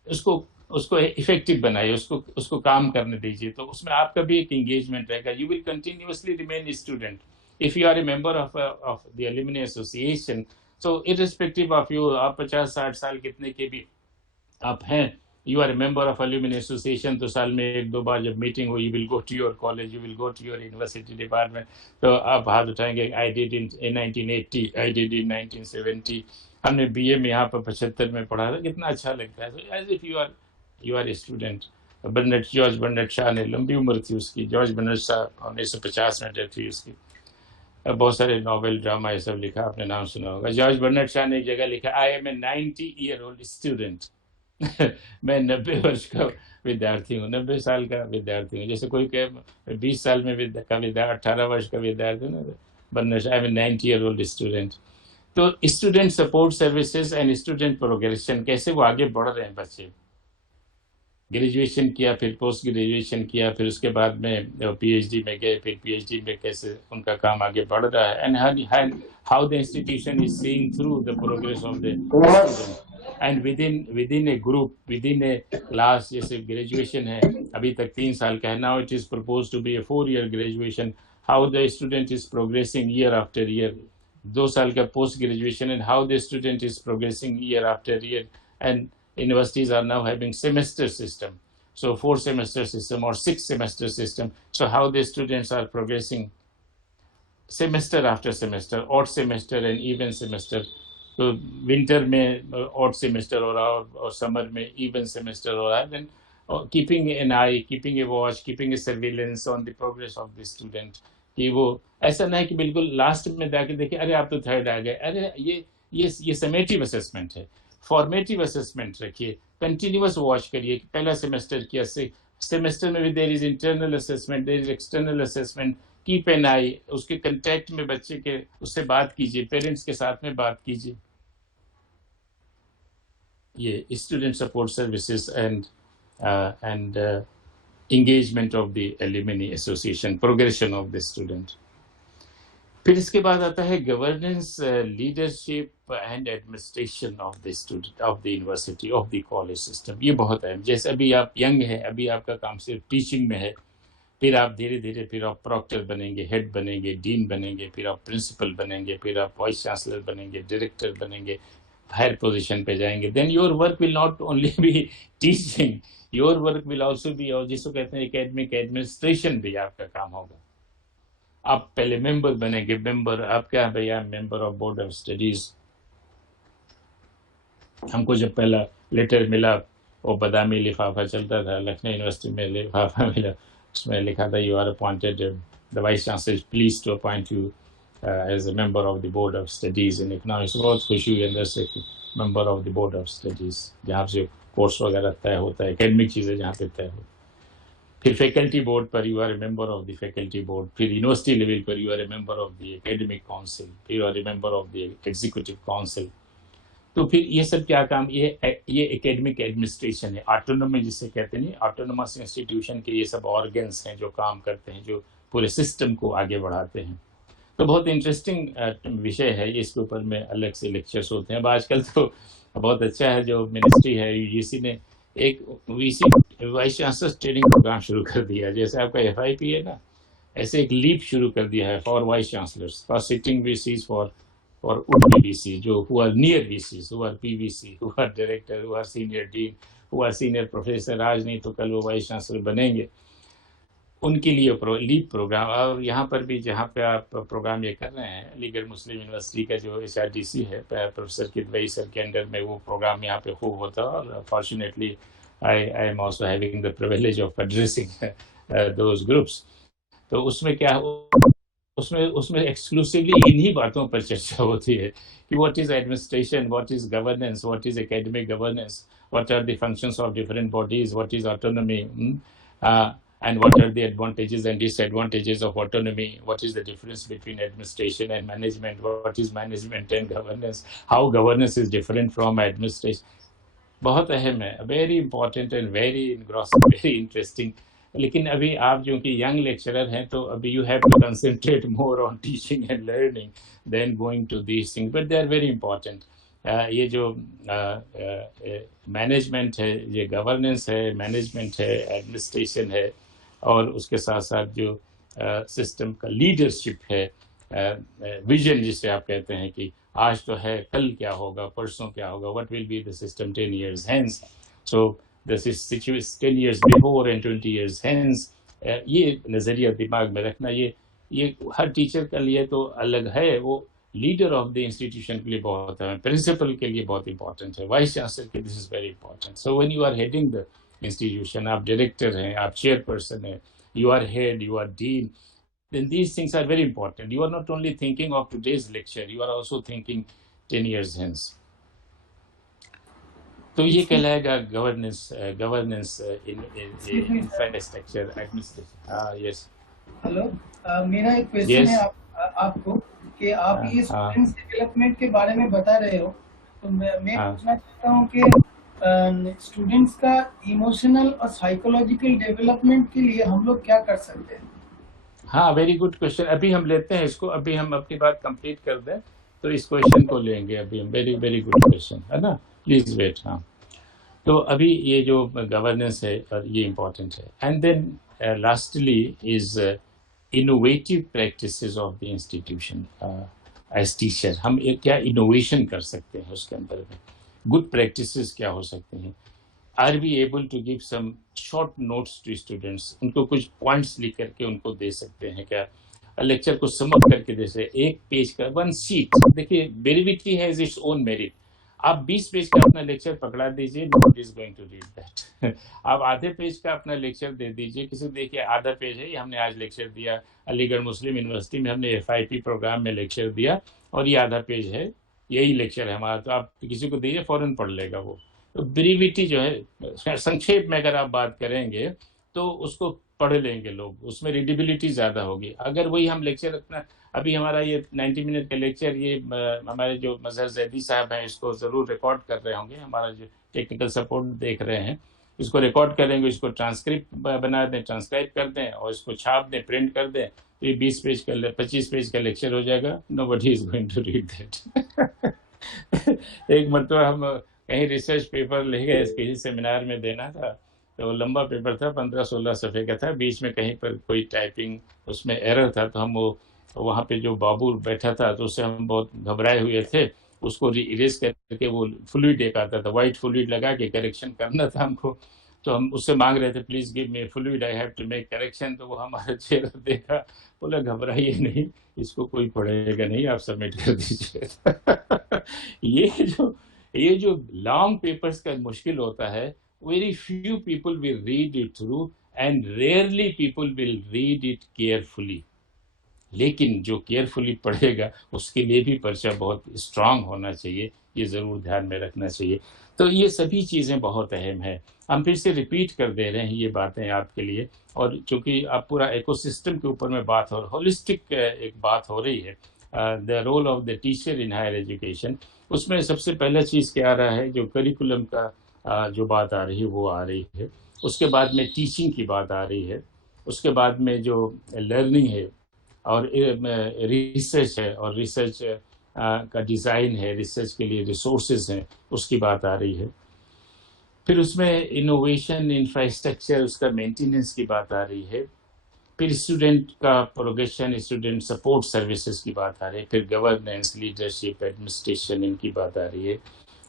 उसको इफेक्टिव बनाइए, उसको काम करने दीजिए, तो उसमें आपका भी एक एंगेजमेंट रहेगा। You will continuously remain student if you are a member of the alumni association। so irrespective of you, आप 50-60 साल कितने के भी आप हैं, you are a member of alumni association, तो साल में 1-2 बार जब मीटिंग हो, you will go to your college, you will go to your university department, तो आप हाथ उठाएंगे I did in 1980, I did in 1970, हमने BA में यहाँ पर 75 में पढ़ा था, कितना अच्छा लगता है। so as if you are a student। George बर्नेट Shah ने, लंबी उम्र थी उसकी, जॉर्ज बर्नेट शाह 1950 में डेथ हुई उसकी। बहुत सारे नॉवेल, ड्रामा ये सब लिखा, आपने नाम सुना होगा। जॉर्ज बर्नेट शाह ने एक जगह लिखा, आई एम ए 90-year-old स्टूडेंट। मैं 90 वर्ष का विद्यार्थी हूँ, 90 साल का विद्यार्थी हूँ। जैसे कोई कहे 20 साल में का विद्यार्थी, 18 वर्ष का विद्यार्थी ना, Burnett, I am a 90-year-old student. तो student support services and student progression, कैसे वो आगे बढ़ रहे हैं बच्चे। ग्रेजुएशन किया, फिर पोस्ट ग्रेजुएशन किया, फिर उसके बाद में PhD में गए, फिर PhD में कैसे उनका काम आगे बढ़ रहा है, and how the institution is seeing through the progress of the student and within a group, within a class. जैसे ग्रेजुएशन है अभी तक 3 साल का है, now it is propose to be a 4-year graduation, how the student is progressing year after year. 2 साल का post graduation and how the student is progressing year after year. And universities are now having semester system, so 4 semester system or 6 semester system, so how the students are progressing semester after semester, odd semester and even semester। तो winter में odd semester हो रहा है और summer में even semester हो रहा है। then keeping an eye, keeping a watch, keeping a surveillance on the progress of the student, कि वो ऐसा ना है कि बिल्कुल लास्ट में जाके देखे अरे आप तो थर्ड आ गए, अरे ये समेटिव असेसमेंट है। फॉर्मेटिव असेसमेंट रखिए, कंटिन्यूअस वॉच करिए कि पहला सेमेस्टर किया, सेमेस्टर में भी there is internal assessment, there is external assessment. Keep an eye, उसके कंटेक्ट में बच्चे के, उससे बात कीजिए, पेरेंट्स के साथ में बात कीजिए। ये student support services and engagement of the alumni association, progression of the student। फिर इसके बाद आता है governance, leadership and administration of the student, of the university, of the college system. ये बहुत है। जैसे अभी आप यंग हैं, अभी आपका काम सिर्फ टीचिंग में है, फिर आप धीरे धीरे फिर आप प्रॉक्टर बनेंगे, हेड बनेंगे, डीन बनेंगे, फिर आप प्रिंसिपल बनेंगे, फिर आप वाइस चांसलर बनेंगे, डायरेक्टर बनेंगे, हायर पोजीशन पे जाएंगे। Then your work will not only be teaching, your work will also be, और जिसको कहते हैं एकेडमिक एडमिनिस्ट्रेशन भी आपका काम होगा। आप पहले मेंबर बनेंगे, मेंबर आप क्या है भैया, member of board of studies. हमको जब पहला लेटर मिला, वो बादामी लिफाफा चलता था, लखनऊ यूनिवर्सिटी में लिफाफा मिला, उसमें लिखा था you are appointed, the vice chancellor please to appoint you as a member of the board of studies in economics. बहुत खुशी हुई अंदर से कि member of the board of studies, जहाँ से कोर्स वगैरह तय होता है, एकेडमिक चीज़ें जहाँ पे तय हो। फिर फैकल्टी बोर्ड पर you are a member of the faculty board, फिर यूनिवर्सिटी लेवल पर you are a member of the academic council, फिर you are a member of the executive council. तो फिर ये सब क्या काम, ये एकेडमिक एडमिनिस्ट्रेशन है, ऑटोनॉमी जिसे कहते हैं, ऑटोनोमस इंस्टीट्यूशन के ये सब ऑर्गन्स हैं जो काम करते हैं, जो पूरे सिस्टम को आगे बढ़ाते हैं। तो बहुत इंटरेस्टिंग विषय है ये, इसके ऊपर में अलग से लेक्चर्स होते हैं। अब आजकल तो बहुत अच्छा है, जो मिनिस्ट्री है यूजीसी ने एक VC vice chancellor training program शुरू कर दिया। जैसे आपका एफआईपी है ना, ऐसे एक लीप शुरू कर दिया है for vice chancellors, for sitting VCs, for would-be VC, who are near VCs, who are PVC, who are director, who are senior dean, who are senior professor, आज नहीं तो कल वो वाइस चांसलर बनेंगे, उनके लिए लीप प्रोग्राम। और यहाँ पर भी जहाँ पे आप प्रोग्राम ये कर रहे हैं, अलीगढ़ मुस्लिम यूनिवर्सिटी का जो HRDC है, प्रोफेसर किदवई सर के अंडर में वो प्रोग्राम यहाँ पे खूब होता है। और fortunately I am also having the privilege of addressing those groups. तो उसमें क्या उसमें उसमें एक्सक्लूसिवली इन्हीं बातों पर चर्चा होती है कि what is administration, what is governance, what is academic governance, what are the functions of different bodies, what is autonomy, and what are the advantages and disadvantages of autonomy, what is the difference between administration and management, what is management and governance, how governance is different from administration। बहुत अहम है, very important and very इनग्रॉसिंग, very interesting. लेकिन अभी आप जो कि young lecturer हैं, तो अभी you have to concentrate more on teaching and learning then going to these things, but they are very important. ये जो मैनेजमेंट है, ये गवर्नेंस है, मैनेजमेंट है, एडमिनिस्ट्रेशन है, और उसके साथ साथ जो सिस्टम का लीडरशिप है, विजन जिसे आप कहते हैं कि आज तो है, कल क्या होगा, परसों क्या होगा, what will be the system 10 years hence, so this is situation 10 years before and 20 years hence। ये नज़रिया दिमाग में रखना, ये हर टीचर के लिए तो अलग है, वो लीडर ऑफ द इंस्टीट्यूशन के लिए बहुत है, प्रिंसिपल के लिए बहुत इंपॉर्टेंट है, वाइस चांसलर के this is very important. So when you are heading the institution, आप डायरेक्टर हैं, आप चेयरपर्सन हैं, you are head, you are dean, then these things are very important. You are not only thinking of today's lecture, you are also thinking 10 years hence. तो ये कहलाएगा governance in infrastructure administration. हाँ, yes. Hello, मेरा एक question है आपको कि आप ये स्टूडेंट्स डेवलपमेंट के बारे में बता रहे हो, तो मैं पूछना चाहता हूँ कि स्टूडेंट्स का इमोशनल और साइकोलॉजिकल डेवलपमेंट के लिए हम लोग क्या कर सकते हैं? हाँ, वेरी गुड क्वेश्चन। अभी हम लेते हैं इसको, अभी हम अपनी बात कंप्लीट कर दें तो इस क्वेश्चन को लेंगे अभी हम। वेरी वेरी गुड क्वेश्चन है ना, प्लीज वेट। हाँ, तो अभी ये जो गवर्नेंस है और ये इम्पोर्टेंट है। And then lastly is innovative practices of the institution. As teacher हम क्या इनोवेशन कर सकते हैं उसके अंदर में, गुड प्रैक्टिसेस क्या हो सकते हैं। Are we able to give some short notes to students, उनको कुछ पॉइंट्स लिख करके उनको दे सकते हैं क्या, लेक्चर को समअप करके, जैसे एक पेज का 1 sheet। देखिए, brevity has its own merit. आप 20 पेज का अपना लेक्चर पकड़ा दीजिए, nobody is going to read that. आप आधे पेज का अपना लेक्चर दे दीजिए किसी, देखिए आधा पेज है, ये हमने आज लेक्चर दिया अलीगढ़ मुस्लिम यूनिवर्सिटी में, हमने FIP प्रोग्राम में लेक्चर दिया और ये आधा पेज है, यही लेक्चर है हमारा। तो आप किसी को दीजिए, फौरन पढ़ लेगा वो। तो ब्रीविटी जो है, संक्षेप में अगर आप बात करेंगे तो उसको पढ़ लेंगे लोग, उसमें रीडेबिलिटी ज़्यादा होगी। अगर वही हम लेक्चर अपना, अभी हमारा ये 90 मिनट का लेक्चर, ये हमारे जो मजहर जैदी साहब हैं इसको ज़रूर रिकॉर्ड कर रहे होंगे, हमारा जो टेक्निकल सपोर्ट देख रहे हैं, इसको रिकॉर्ड करेंगे, इसको ट्रांसक्रिप्ट बना दें, ट्रांसक्राइब कर दें और इसको छाप दें, प्रिंट कर दें, तो ये 20 पेज का 25 पेज का लेक्चर हो जाएगा। Nobody is going to read that. एक मतलब हम कहीं रिसर्च पेपर ले गए, किसी सेमिनार में देना था, तो लंबा पेपर था, 15-16 सफ़े का था, बीच में कहीं पर कोई टाइपिंग उसमें एरर था, तो हम वो वहाँ पे जो बाबू बैठा था तो उससे हम बहुत घबराए हुए थे, उसको इरेज करके वो फ्लूइड एक आता था, वाइट फ्लूइड लगा के करेक्शन करना था हमको। तो हम उससे मांग रहे थे please give me fluid, I have to make correction. तो वो हमारा चेहरा देखा, बोला घबराइए नहीं, इसको कोई पढ़ेगा नहीं, आप सबमिट कर दीजिए। ये जो लॉन्ग पेपर्स का मुश्किल होता है, very few people will read it through and rarely people will read it carefully. लेकिन जो केयरफुली पढ़ेगा उसके लिए भी पर्चा बहुत स्ट्रांग होना चाहिए, ये ज़रूर ध्यान में रखना चाहिए। तो ये सभी चीज़ें बहुत अहम है। हम फिर से रिपीट कर दे रहे हैं ये बातें आपके लिए, और चूंकि आप पूरा इकोसिस्टम के ऊपर में बात हो, होलिस्टिक एक बात हो रही है, the role of the teacher in higher education, उसमें सबसे पहला चीज़ क्या आ रहा है, जो करिकुलम का जो बात आ रही है वो आ रही है। उसके बाद में टीचिंग की बात आ रही है। उसके बाद में जो लर्निंग है और रिसर्च है, और रिसर्च का डिज़ाइन है, रिसर्च के लिए रिसोर्सेज हैं, उसकी बात आ रही है। फिर उसमें इनोवेशन, इंफ्रास्ट्रक्चर, उसका मेंटेनेंस की बात आ रही है। फिर स्टूडेंट का प्रोग्रेशन, स्टूडेंट सपोर्ट सर्विसेज की बात आ रही है। फिर गवर्नेंस, लीडरशिप, एडमिनिस्ट्रेशन, इनकी बात आ रही है।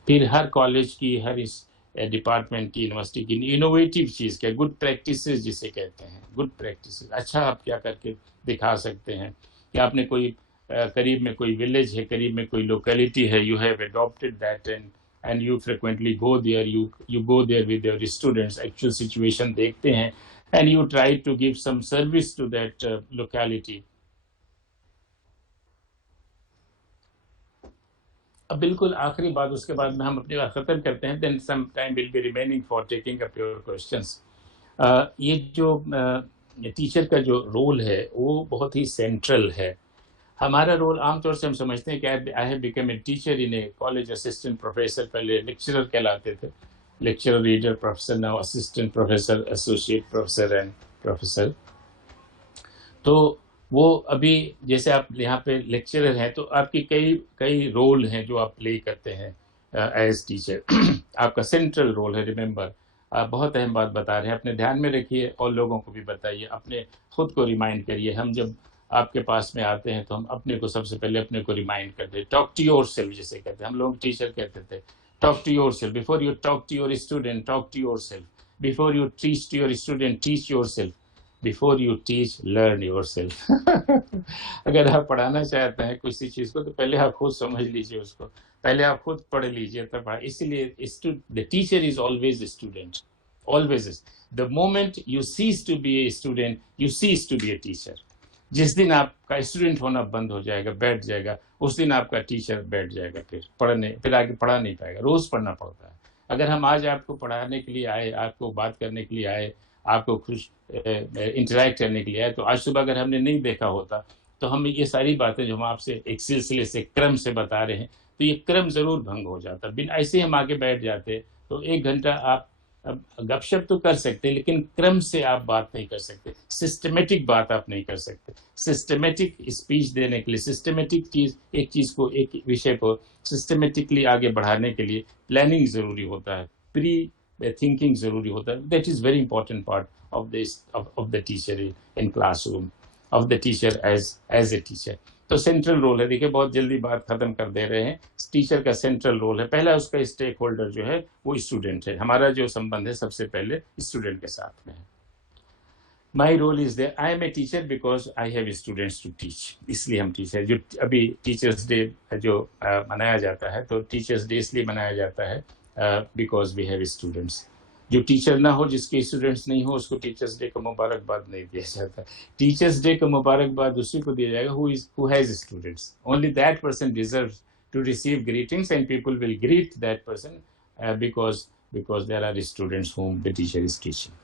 फिर हर कॉलेज की, हर इस डिपार्टमेंट की, यूनिवर्सिटी की इनोवेटिव चीज़ क्या, गुड प्रैक्टिसेस जिसे कहते हैं, गुड प्रैक्टिसेस, अच्छा आप क्या करके दिखा सकते हैं कि आपने कोई करीब में कोई विलेज है, करीब में कोई लोकेलिटी है, you have adopted that and you frequently go there, you go there with your students, actual situation देखते हैं and you try to give some service to that locality. अब बिल्कुल आखिरी बात, उसके बाद में हम अपनी बात खत्म करते हैं, then some time will be remaining for taking up your questions. ये जो टीचर का जो रोल है वो बहुत ही सेंट्रल है। हमारा रोल आमतौर से हम समझते हैं कि I have become a teacher in A college, assistant professor, पहले लेक्चरर कहलाते थे, lecturer, reader, professor, now assistant professor, associate professor and professor. तो वो अभी जैसे आप यहाँ पे लेक्चरर हैं तो आपकी कई रोल हैं जो आप प्ले करते हैं एज टीचर। आपका सेंट्रल रोल है, रिमेंबर, आप बहुत अहम बात बता रहे हैं, अपने ध्यान में रखिए और लोगों को भी बताइए, अपने खुद को रिमाइंड करिए। हम जब आपके पास में आते हैं तो हम अपने को सबसे पहले अपने को रिमाइंड करते हैं, टॉक टू योरसेल्फ जिसे कहते हैं, हम लोग टीचर कहते थे, talk to yourself before you talk to your student, talk to yourself before you teach to your student, teach yourself before you teach, learn yourself. अगर आप पढ़ाना चाहते हैं किसी चीज को तो पहले आप खुद समझ लीजिए उसको, पहले आप खुद पढ़ लीजिए तब पढ़ा। इसलिए the teacher is always a student, always is. The moment you cease to be a student, you cease to be a teacher. जिस दिन आपका स्टूडेंट होना बंद हो जाएगा, बैठ जाएगा, उस दिन आपका टीचर बैठ जाएगा, फिर आगे पढ़ा नहीं पाएगा। रोज पढ़ना पड़ता है। अगर हम आज आपको पढ़ाने के लिए आए, आपको बात करने के लिए आए, आपको खुश इंटरेक्ट करने के लिए आए, तो आज सुबह अगर हमने नहीं देखा होता तो हम ये सारी बातें जो हम आपसे एक सिलसिले से, क्रम से बता रहे हैं, तो ये क्रम जरूर भंग हो जाता। बिन ऐसे हम आगे बैठ जाते तो 1 घंटा आप गपशप तो कर सकते, लेकिन क्रम से आप बात नहीं कर सकते, सिस्टमेटिक बात आप नहीं कर सकते। सिस्टमेटिक स्पीच देने के लिए, सिस्टमेटिक एक चीज को, एक विषय को सिस्टमेटिकली आगे बढ़ाने के लिए प्लानिंग जरूरी होता है, प्री थिंकिंग जरूरी होता है। That is very important part of the teacher in classroom, of the teacher as a teacher. तो सेंट्रल रोल है, देखिए बहुत जल्दी बात खत्म कर दे रहे हैं। टीचर का सेंट्रल रोल है, पहला उसका स्टेक होल्डर जो है वो स्टूडेंट है। हमारा जो संबंध है सबसे पहले स्टूडेंट के साथ में है। My role is there, I am a teacher because I have students to teach, इसलिए हम टीचर। जो अभी टीचर्स डे जो मनाया जाता है, तो टीचर्स डे इसलिए मनाया जाता है बिकॉज वी हैव स्टूडेंट्स। जो टीचर ना हो, जिसके स्टूडेंट्स नहीं हो, उसको टीचर्स डे का मुबारकबाद नहीं दिया जाता। टीचर्स डे का मुबारकबाद उसी को दिया जाएगा who has students. Only that person deserves to receive greetings and people will greet that person because there are students whom the teacher is teaching.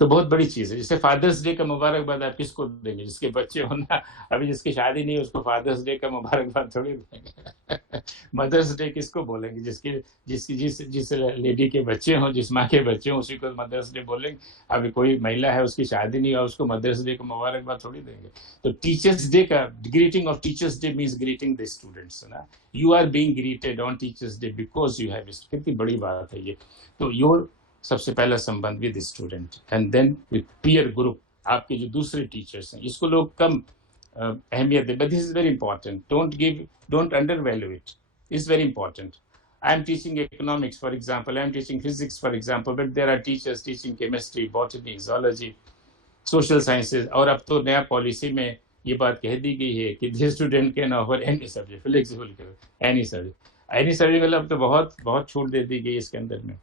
तो बहुत बड़ी चीज है। जैसे फादर्स डे का मुबारकबाद आप किसको देंगे? जिसके बच्चे हो ना, अभी जिसकी शादी नहीं है उसको फादर्स डे का मुबारकबाद थोड़ी देंगे। मदर्स डे किसको बोलेंगे? जिस लेडी के बच्चे हों, जिस माँ के बच्चे हों, उसी को मदर्स डे बोलेंगे। अभी कोई महिला है, उसकी शादी नहीं है, उसको मदर्स डे का मुबारकबाद थोड़ी देंगे। तो टीचर्स डे का, greeting of teachers day means greeting the students ना। You are being greeted on teachers day because you have. कितनी बड़ी बात है ये। तो योर सबसे पहला संबंध with student and then with peer group, आपके जो दूसरे टीचर्स हैं। इसको लोग कम अहमियत दे, but this is very important. Don't undervalue it, is very important. I am teaching economics, for example. I am teaching physics, for example. But there are teachers teaching chemistry, botany, zoology, social sciences. और अब तो नया policy में ये बात कह दी गई है कि the student can offer any subject, flexible any subject. any subject मतलब तो बहुत बहुत छूट दे दी गई इसके अंदर में.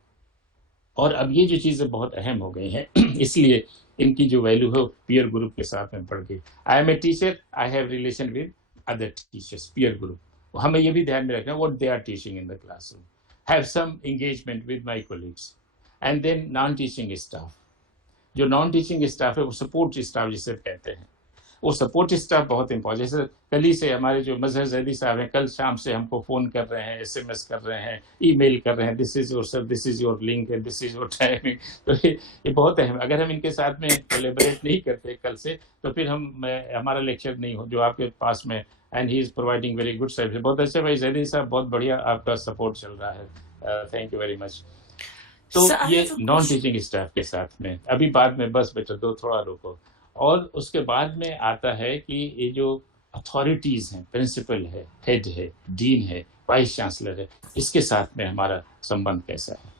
और अब ये जो चीज़ें बहुत अहम हो गई हैं इसलिए इनकी जो वैल्यू है पीयर ग्रुप के साथ में बढ़ गई. I am a teacher, I have relation with other teachers, peer group. हमें ये भी ध्यान में रखना what they are teaching in the classroom, have some engagement with my colleagues. And then non teaching staff, जो नॉन टीचिंग स्टाफ है वो support staff जिसे कहते हैं, वो सपोर्ट स्टाफ बहुत इंपॉर्टेंट. जैसे कल ही से हमारे जो मजहर जैदी साहब हैं, कल शाम से हमको फ़ोन कर रहे हैं, SMS कर रहे हैं, ईमेल कर रहे हैं, this is your sir, this is your link, this is your timing. तो ये बहुत अहम. अगर हम इनके साथ में कोलैबोरेट नहीं करते कल से तो फिर हमारा लेक्चर नहीं हो जो आपके पास में. And he is providing very good service. बहुत अच्छा भाई जैदी साहब, बहुत बढ़िया आपका सपोर्ट चल रहा है. Thank you very much. तो ये नॉन टीचिंग स्टाफ के साथ में अभी बाद में, बस बेटा दो थोड़ा रुको. और उसके बाद में आता है कि ये जो अथॉरिटीज़ हैं, प्रिंसिपल है, हेड है, डीन है, वाइस चांसलर है, इसके साथ में हमारा संबंध कैसा है.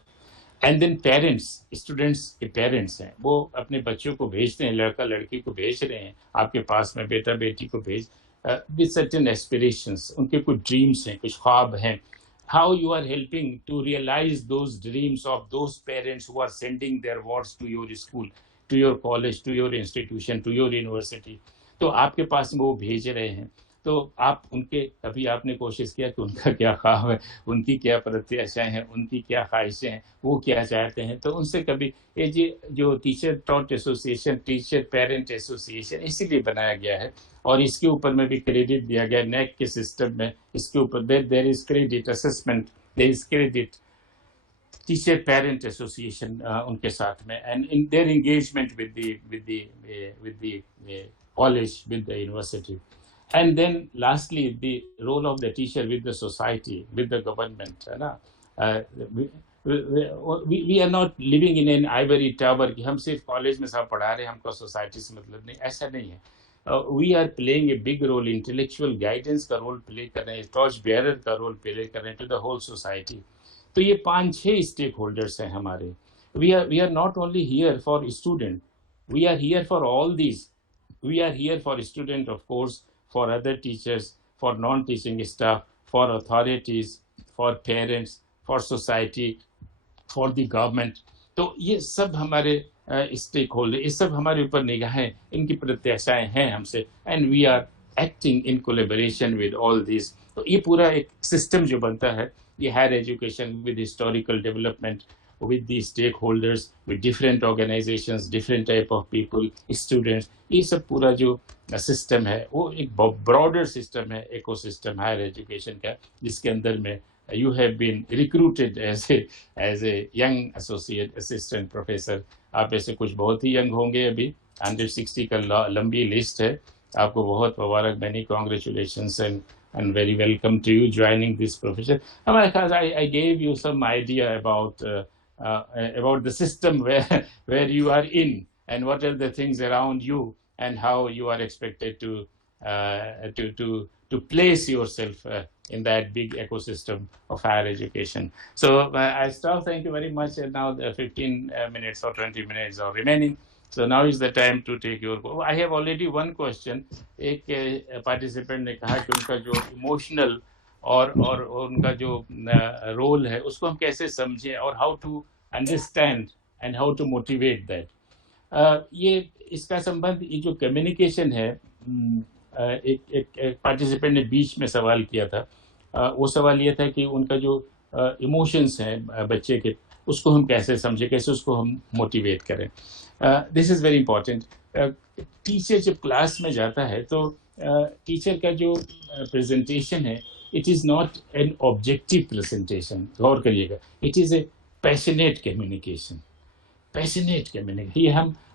एंड देन पेरेंट्स, स्टूडेंट्स के पेरेंट्स हैं, वो अपने बच्चों को भेजते हैं, लड़का लड़की को भेज रहे हैं आपके पास में, बेटा बेटी को भेज विद सर्टेन एस्पिरेशंस, उनके कुछ ड्रीम्स हैं, कुछ ख्वाब हैं. How you are helping to realize those dreams of those parents who are sending their wards to your school, to your college, to your institution, to your university. तो आपके पास में वो भेज रहे हैं, तो आप उनके, कभी आपने कोशिश किया कि उनका क्या ख्वाब है, उनकी क्या प्रत्याशाएं हैं, उनकी क्या ख्वाहिशें हैं, वो क्या चाहते हैं. तो उनसे कभी ये जो teacher taught association, teacher parent association इसीलिए बनाया गया है. और इसके ऊपर में भी क्रेडिट दिया गया नेक के सिस्टम में. इसके ऊपर there is credit assessment, there is credit teacher parent association उनके साथ में, and in their engagement with the college, with the university. And then lastly the role of the teacher with the society, with the government, है ना. We are not living in an ivory tower कि हम सिर्फ college में साहब पढ़ा रहे हैं, हमको सोसाइटी से मतलब नहीं, ऐसा नहीं है. We are playing a big role, intellectual guidance का रोल प्ले कर रहे हैं, टॉर्च बेयरर का रोल प्ले कर रहे हैं टू द होल सोसाइटी. तो ये 5-6 स्टेक होल्डर्स हैं हमारे. We are not only here for student, we are here for all these. We are here for student of course, for other teachers, for non teaching staff, for authorities, for parents, for society, for the government. तो ये सब हमारे stake holder, ये सब हमारे ऊपर निगाहें, इनकी प्रत्याशाएं हैं हमसे. And we are acting in collaboration with all this. तो ये पूरा एक सिस्टम जो बनता है, ये higher education with historical development, with the stakeholders, with different organizations, different type of people, students, ये सब पूरा जो सिस्टम है वो एक ब्रॉडर सिस्टम है, इकोसिस्टम हायर एजुकेशन का, जिसके अंदर में you have been recruited as a young associate assistant professor. आप ऐसे कुछ बहुत ही यंग होंगे, अभी 160 का लंबी लिस्ट है. आपको बहुत मुबारक, many congratulations and very welcome to you joining this profession. I gave you some idea about the system where you are in, and what are the things around you, and how you are expected to place yourself in that big ecosystem of higher education. So I stop. Thank you very much. And now the 15 minutes or 20 minutes are remaining. So now is the time to take your. I have already one question. एक participant ने कहा कि उनका जो emotional और उनका जो role है उसको हम कैसे समझें, और how to understand and how to motivate that. ये इसका संबंध, ये जो कम्युनिकेशन है, एक पार्टिसिपेंट ने बीच में सवाल किया था. वो सवाल ये था कि उनका जो इमोशंस हैं बच्चे के, उसको हम कैसे समझें, कैसे उसको हम मोटिवेट करें. This is very important. Teacher जब क्लास में जाता है तो टीचर का जो प्रेजेंटेशन है, it is not an objective presentation. गौर करिएगा, it is a passionate communication. Passionate communication, ये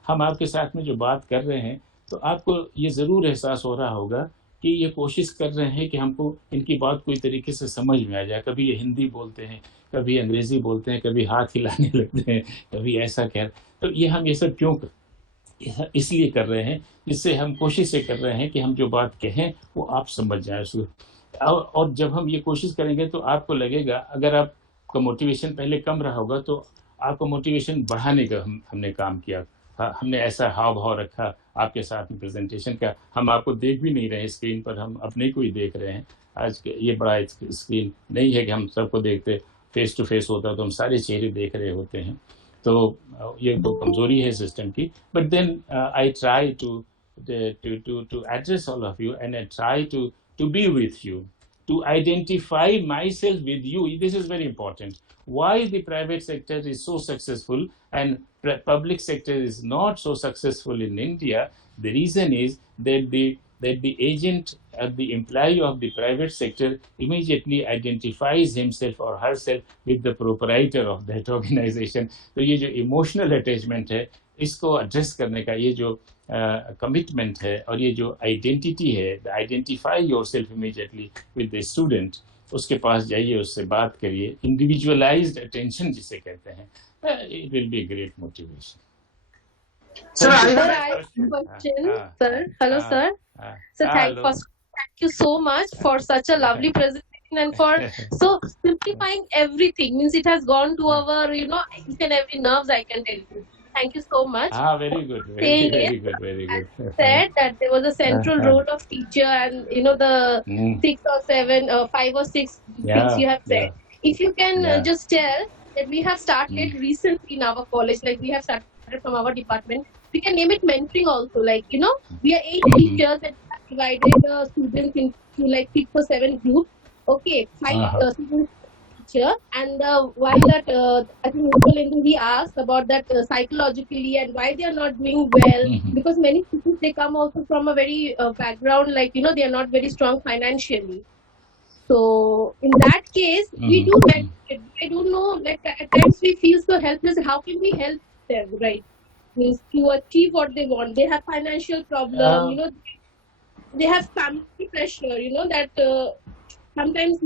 हम आपके साथ में जो बात कर रहे हैं, तो आपको ये ज़रूर एहसास हो रहा होगा कि ये कोशिश कर रहे हैं कि हमको इनकी बात कोई तरीके से समझ में आ जाए. कभी ये हिंदी बोलते हैं, कभी अंग्रेज़ी बोलते हैं, कभी हाथ हिलाने लगते हैं, कभी ऐसा कह. तो ये हम ये सब क्यों इसलिए कर रहे हैं, जिससे हम कोशिश ये कर रहे हैं कि हम जो बात कहें वो आप समझ जाए उसको. और जब हम ये कोशिश करेंगे तो आपको लगेगा, अगर आपका मोटिवेशन पहले कम रहा होगा तो आपको मोटिवेशन बढ़ाने का हमने काम किया। हमने ऐसा हाव भाव रखा आपके साथ में प्रेजेंटेशन का, हम आपको देख भी नहीं रहे हैं स्क्रीन पर, हम अपने को ही देख रहे हैं। आज ये बड़ा स्क्रीन नहीं है कि हम सबको देखते, फेस टू फेस होता तो हम सारे चेहरे देख रहे होते हैं। तो ये तो कमजोरी है सिस्टम की। But then I try to address all of you, and I try to be with you, to identify myself with you. This is very important. Why the private sector is so successful and public sector is not so successful in India? The reason is that the agent or the employee of the private sector immediately identifies himself or herself with the proprietor of that organization. तो ये जो emotional attachment है, इसको address करने का ये जो commitment है और ये जो आइडेंटिटी है, identify yourself immediately with the student, उसके पास जाइए, उससे बात करिए, इंडिविजुअलाइज्ड अटेंशन जिसे कहते हैं, it will be great motivation. Sir, I have a question. Sir, hello, sir. Sir, thank you so much for such a lovely presentation and for so simplifying everything. Means it has gone to our, each and every nerves, I can tell you. Thank you so much. Very good. Very good. Said that there was a central role of teacher, and the 6 or 7, 5 or 6 things you have said. If you can just tell that we have started recently in our college, like we have started from our department, we can name it mentoring also. Like we are 8 teachers and divided students into like 6 or 7 groups. Okay, 5 students. And while that I think we asked about that psychologically and why they are not doing well, because many students, they come also from a very background, like they are not very strong financially. So in that case, we do benefit. I don't know, like at times we feel so helpless. How can we help them, right? Means to achieve what they want. They have financial problem, they have family pressure, that sometimes,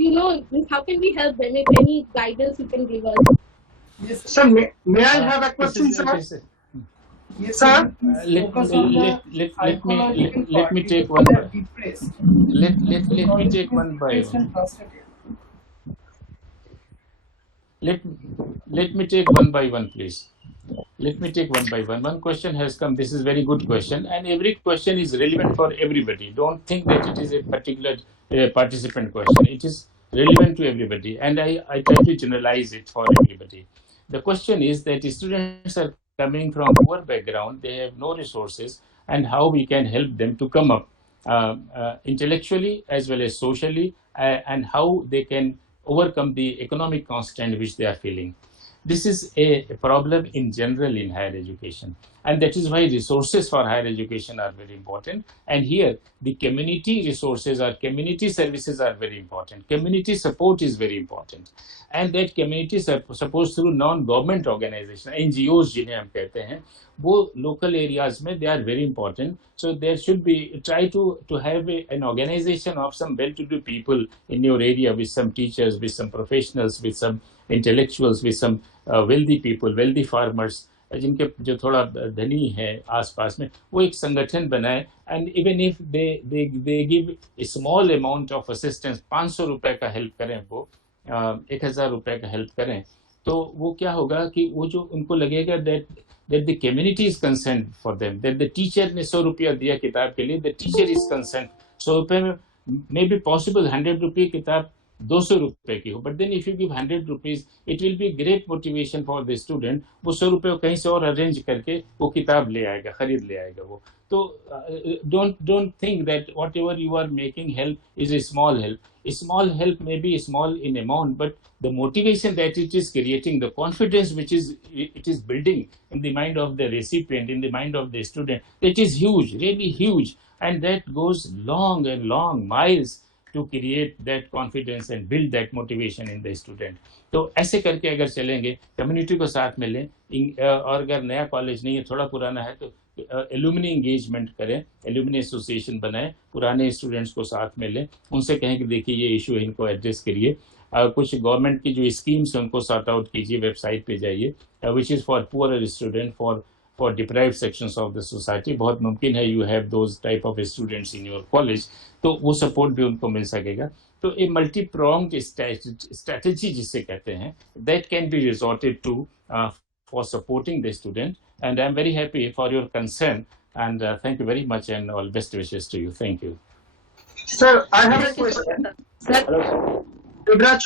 how can we help them? If any guidance you can give us. Yes, sir, may I have a question, sir? Yes, sir. Let me take one. Let me take one by one. Let me take one by one, please. Let me take one by one. One question has come. This is very good question, and every question is relevant for everybody. Don't think that it is a particular participant question. It is relevant to everybody, and I try to generalize it for everybody. The question is that students are coming from poor background, they have no resources, and how we can help them to come up intellectually as well as socially, and how they can overcome the economic constraint which they are feeling. This is a problem in general in higher education, and that is why resources for higher education are very important. And here the community resources or community services are very important. Community support is very important, and that community support through non-government organization, NGOs जिन्हें हम कहते हैं, वो local areas में they are very important. So there should be, try to have an organization of some well-to-do people in your area, with some teachers, with some professionals, with some intellectuals, with some wealthy people, wealthy farmers, जिनके जो थोड़ा धनी है आसपास में, वो एक संगठन बनाए, and even if they give a small amount of assistance, 500 रुपए का हेल्प करें, वो 1000 रुपए का हेल्प करें, तो वो क्या होगा कि वो जो उनको लगेगा that the community is concerned for them, that the teacher ने 100 रुपया दिया किताब के लिए, the teacher is concerned. 100 रुपए में may be possible 100 रुपये किताब 200 रुपए की हो, but then if you give 100 rupees, it will be great motivation for the student. वो 100 रुपये कहीं से और अरेंज करके वो किताब ले आएगा, खरीद ले आएगा वो. तो don't think that whatever you are making help is a small help. A small help may be small in amount, but the motivation that it is creating, the confidence which it is building in the mind of the recipient, in the mind of the student, that is huge, really huge, and that goes long and long miles to create that confidence and build that motivation in the student. तो ऐसे करके अगर चलेंगे, community को साथ में लें, और अगर नया कॉलेज नहीं है, थोड़ा पुराना है, तो एलुमनी इंगेजमेंट करें, एलुमनी एसोसिएशन बनाएं, पुराने स्टूडेंट्स को साथ में लें, उनसे कहें कि देखिए ये इशू है, इनको एड्रेस करिए. कुछ गवर्नमेंट की जो स्कीम्स हैं उनको सॉर्ट आउट कीजिए, वेबसाइट पे जाइए, which is for poor student, for deprived sections of the society. बहुत मुमकिन है you have those type of students in your college, तो वो सपोर्ट भी उनको मिल सकेगा. तो ए मल्टी प्रोंग्ड स्ट्रेटजी जिसे कहते हैं, that can be resorted to for supporting the student, and I'm very happy for your concern, and thank you very much, and all best wishes to you. Thank you. Sir, I have a question.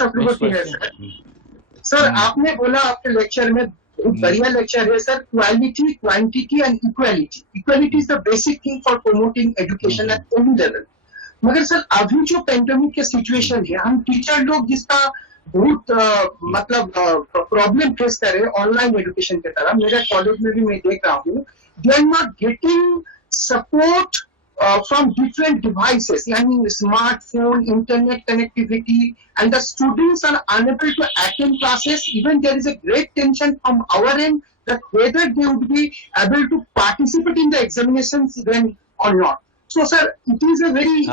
चक्रवर्ती है sir. आपने बोला आपके lecture में, बहुत बढ़िया lecture है sir, quality, quantity and equality. Equality is the basic thing for promoting education at any level. मगर sir अभी जो पेंडेमिक के सिचुएशन है, हम टीचर लोग जिसका बहुत मतलब प्रॉब्लम फेस कर रहे हैं ऑनलाइन एजुकेशन की तरफ, मेरे कॉलेज में भी मैं देख रहा हूँ, they are not getting support from different devices, yani smartphone, internet connectivity, and the students are unable to attend classes. Even there is a great tension from our end that whether they would be able to participate in the examinations then or not. So sir, it is a very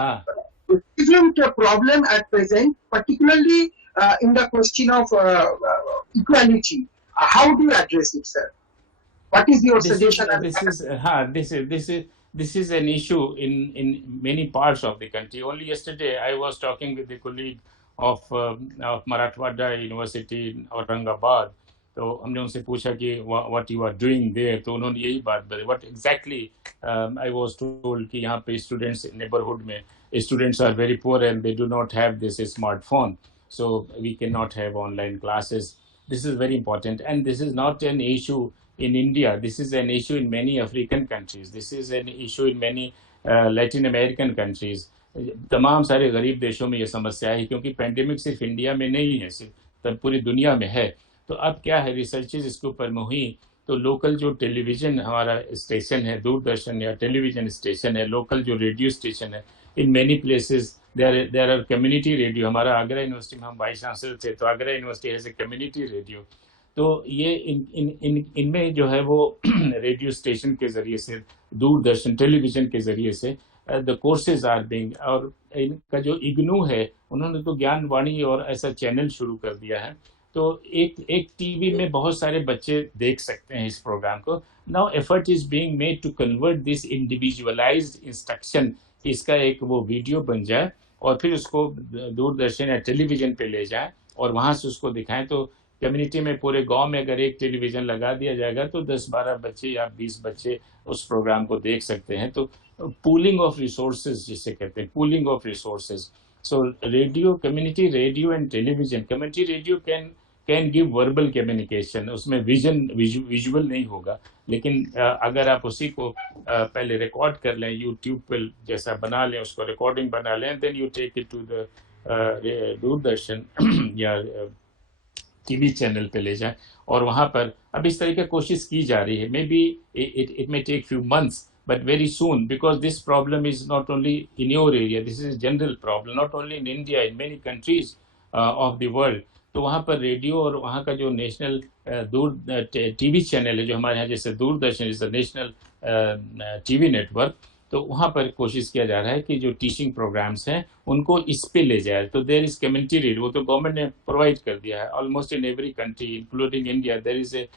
different problem at present, particularly in the question of equality. How do you address it, sir? What is your suggestion? This is an issue in many parts of the country. Only yesterday I was talking with the colleague of Marathwada University in Aurangabad. तो हमने उनसे पूछा कि what you are doing there, तो उन्होंने यही बात बताई. What exactly I was told कि यहाँ पे students neighborhood में students are very poor and they do not have this smartphone, so we cannot have online classes. This is very important, and this is not an issue in India. This is an issue in many African countries. This is an issue in many Latin American countries. तमाम सारे गरीब देशों में ये समस्या है, क्योंकि pandemic सिर्फ इंडिया में नहीं है, सिर्फ पूरी दुनिया में है. तो अब क्या है, रिसर्चेज इसके ऊपर में हुई, तो लोकल जो टेलीविज़न हमारा स्टेशन है, दूरदर्शन या टेलीविज़न स्टेशन है, लोकल जो रेडियो स्टेशन है, in many places there are community radio. हमारा आगरा यूनिवर्सिटी में हम वाइस चांसलर थे, तो Agra university has a community radio. तो ये इनमें जो है वो रेडियो स्टेशन के ज़रिए से, दूरदर्शन टेलीविज़न के ज़रिए से द कोर्सेज आर बीइंग, और इनका जो इग्नू है, उन्होंने तो ज्ञानवाणी और ऐसा चैनल शुरू कर दिया है. तो एक टीवी में बहुत सारे बच्चे देख सकते हैं इस प्रोग्राम को. Now effort is being made to convert this individualized instruction, इसका एक वो वीडियो बन जाए और फिर उसको दूरदर्शन या टेलीविज़न पे ले जाए और वहाँ से उसको दिखाएं. तो कम्युनिटी में, पूरे गांव में अगर एक टेलीविज़न लगा दिया जाएगा तो 10-12 बच्चे या 20 बच्चे उस प्रोग्राम को देख सकते हैं. तो पूलिंग ऑफ रिसोर्सेज जिसे कहते हैं, pooling of resources. So radio, community radio and television. Community radio can give verbal communication, उसमें विजुअल नहीं होगा, लेकिन अगर आप उसी को पहले रिकॉर्ड कर लें, यूट्यूब पर जैसा बना लें, उसको रिकॉर्डिंग बना लें, then you take it to the Doordarshan या टीवी चैनल पे ले जाए और वहाँ पर अब इस तरह की कोशिश की जा रही है. May B it may take few months, but very soon, because this problem is not only in your area, this is a general problem, not only in India, in many countries of the world. तो वहाँ पर radio और वहाँ का जो national TV channel है, जो हमारे यहाँ जैसे Doordarshan is the national TV network, तो वहाँ पर कोशिश किया जा रहा है कि जो टीचिंग प्रोग्राम्स हैं उनको इस पे ले जाए. तो देयर इज कम्युनिटी रेडियो, वो तो गवर्नमेंट ने प्रोवाइड कर दिया है. Almost in every country including India there is a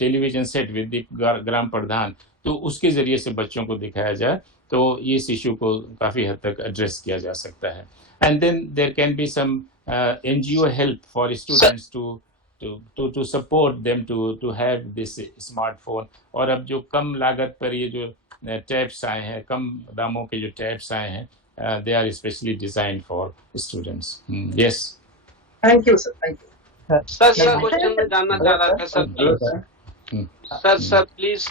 television set with the gram pradhan. तो उसके ज़रिए से बच्चों को दिखाया जाए तो ये इस इशू को काफ़ी हद तक एड्रेस किया जा सकता है. And then there can be some NGO help for students to support them to have this smartphone. और अब जो कम लागत पर ये जो टैब्स आए हैं, कम दामों के जो टैब्स आए हैं, they are specially design for students. Yes, thank you sir. Thank you sir. Question में जानना चाह रहा था सर प्लीज.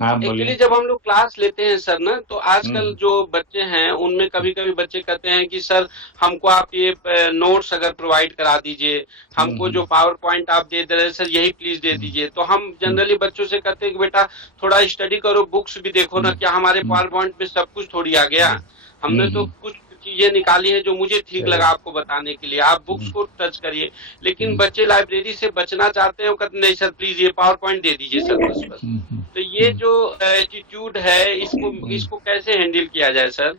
एक्चुअली जब हम लोग क्लास लेते हैं सर ना, तो आजकल जो बच्चे हैं उनमें कभी कभी बच्चे कहते हैं कि सर हमको आप ये नोट्स अगर प्रोवाइड करा दीजिए, हमको जो पावर पॉइंट आप दे रहे हैं सर यही प्लीज दे दीजिए. तो हम जनरली बच्चों से कहते हैं कि बेटा थोड़ा स्टडी करो, बुक्स भी देखो ना, क्या हमारे पावर पॉइंट में सब कुछ थोड़ी आ गया. हमने तो कुछ चीजें निकाली है जो मुझे ठीक लगा आपको बताने के लिए, आप बुक्स को टच करिए. लेकिन बच्चे लाइब्रेरी से बचना चाहते हैं, वो कहते नहीं सर प्लीज ये पावर पॉइंट दे दीजिए सर बस. तो ये जो एटीट्यूड है इसको कैसे हैंडल किया जाए सर?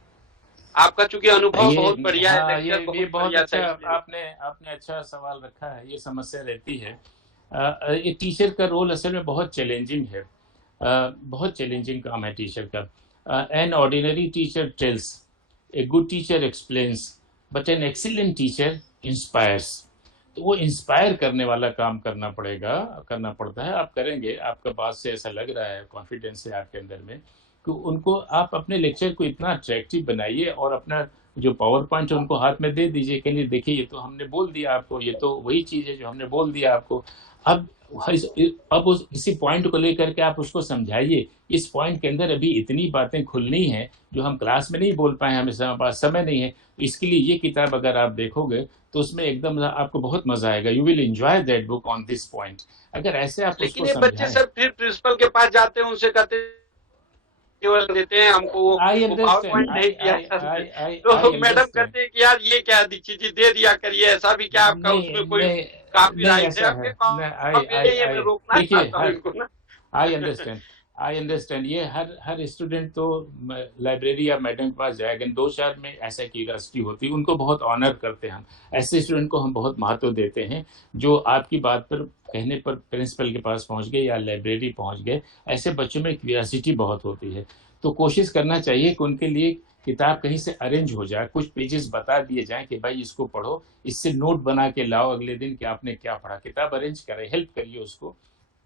आपका चूंकि अनुभव बहुत बढ़िया है, ये बहुत अच्छा आपने अच्छा सवाल रखा है. ये समस्या रहती है. ये टीचर का रोल असल में बहुत चैलेंजिंग है, बहुत चैलेंजिंग काम है टीचर का. An ordinary teacher tales, a good teacher explains, but an excellent teacher inspires. तो वो इंस्पायर करने वाला काम करना पड़ता है। आप करेंगे, आपका बात से ऐसा लग रहा है, कॉन्फिडेंस है आपके अंदर में, कि उनको आप अपने लेक्चर को इतना अट्रैक्टिव बनाइए और अपना जो पावर पॉइंट उनको हाथ में दे दीजिए, कहिए देखिए ये तो हमने बोल दिया आपको, ये तो वही चीज़ है जो हमने बोल दिया आपको। अब उस इसी पॉइंट को लेकर के आप उसको समझाइए, इस पॉइंट के अंदर अभी इतनी बातें खुलनी है जो हम क्लास में नहीं बोल पाए, हमें पास समय नहीं है। इसके लिए ये किताब अगर आप देखोगे तो उसमें एकदम आपको बहुत मजा आएगा। You will enjoy that book on this point. अगर ऐसे आप लेकिन ये बच्चे सर फिर प्रिंसिपल के पास जाते हैं, उनसे कहते देते हैं हमको वो पावर पॉइंट नहीं दिया, तो मैडम कहते हैं कि यार ये क्या दीक्षित जी दे दिया करिए, ऐसा भी क्या आपका उसमें कोई काफी राइट है आपके पास, रोकना चाहता हूं इनको ना। आई अंडरस्टैंड ये हर स्टूडेंट तो लाइब्रेरी या मैडम के पास जाएगा, 2-4 में ऐसा क्यूरियोसिटी होती है, उनको बहुत ऑनर करते हैं हम। ऐसे स्टूडेंट को हम बहुत महत्व देते हैं जो आपकी बात पर कहने पर प्रिंसिपल के पास पहुंच गए या लाइब्रेरी पहुंच गए। ऐसे बच्चों में क्यूरियोसिटी बहुत होती है, तो कोशिश करना चाहिए कि उनके लिए किताब कहीं से अरेंज हो जाए, कुछ पेजेस बता दिए जाएं कि भाई इसको पढ़ो, इससे नोट बना के लाओ अगले दिन कि आपने क्या पढ़ा। किताब अरेंज करें, हेल्प करिए उसको,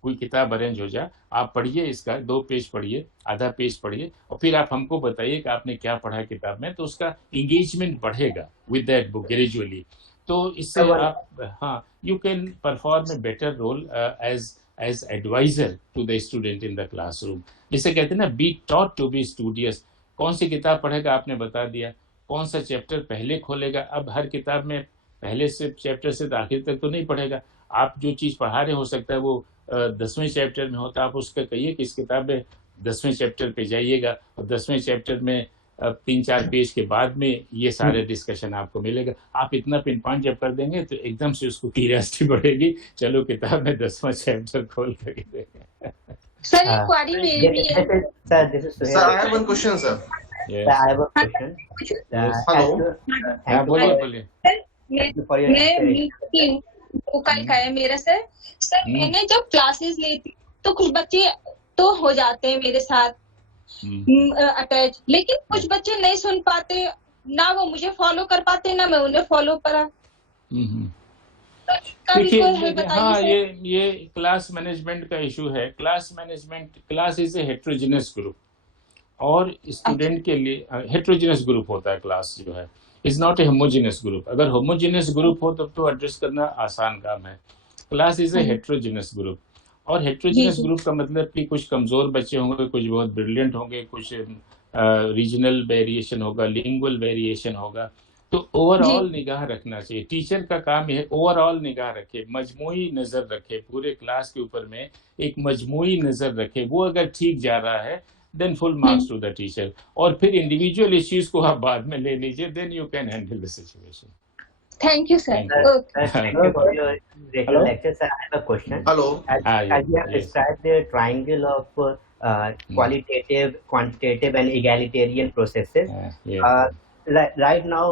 कोई किताब अरेंज हो जाए, आप पढ़िए, इसका 2 पेज पढ़िए, आधा पेज पढ़िए, और फिर आप हमको बताइए कि आपने क्या पढ़ा किताब में, तो उसका इंगेजमेंट बढ़ेगा विद दैट बुक ग्रेजुअली। तो इससे आप you can perform a better role as adviser to the student in the classroom. जिसे कहते हैं ना, be taught to be studious. कौन सी किताब पढ़ेगा आपने बता दिया, कौन सा चैप्टर पहले खोलेगा। अब हर किताब में पहले से चैप्टर से आखिर तक तो नहीं पढ़ेगा, आप जो चीज़ पढ़ा रहे हो सकता है वो 10वें चैप्टर में होता है, आप उसका कहिए कि इस किताब में 10वें चैप्टर पे जाइएगा, और 10वें चैप्टर में 3-4 पेज के बाद में ये सारे डिस्कशन आपको मिलेगा। आप इतना पिन पॉइंट जब कर देंगे तो एकदम से उसको क्यूरियोसिटी बढ़ेगी, चलो किताब में 10वां चैप्टर खोल करके देखें। सर एक क्वेरी मेरी भी है। Sir, this is Suhail. Sir, I have one question, sir. Yes. I have a question. Hello. बोलिए। मैं है मेरा सर मैंने जब क्लासेस लेती तो कुछ बच्चे तो हो जाते हैं मेरे साथ अटैच, लेकिन कुछ बच्चे नहीं सुन पाते, ना वो मुझे फॉलो कर पाते ना मैं उन्हें फॉलो करा। हाँ, ये क्लास मैनेजमेंट का इशू है। Class is a heterogeneous group, और स्टूडेंट के लिए हेट्रोजिनस ग्रुप होता है क्लास जो है, is not a homogeneous group. अगर होमोजिनस ग्रुप हो तब तो एड्रेस करना आसान काम है। Class is a heterogeneous group, और हेट्रोजिनस ग्रुप का मतलब कि कुछ कमजोर बच्चे होंगे, कुछ बहुत ब्रिलियंट होंगे, कुछ रीजनल वेरिएशन होगा, लिंगुअल वेरिएशन होगा। तो ओवरऑल निगाह रखना चाहिए। टीचर का काम यह है ओवरऑल निगाह रखे, मजमूई नजर रखे, पूरे क्लास के ऊपर में एक मजमूई नजर रखे। वो अगर ठीक जा रहा है then full marks to the teacher, और फिर इंडिविजुअल इश्यूज को आप बाद में ले लीजिए, then you can handle the situation. Thank you, sir. Thank you for your regular lecture, sir. I have a question. Hello. As you have described the triangle of qualitative, quantitative, and egalitarian processes. Right now,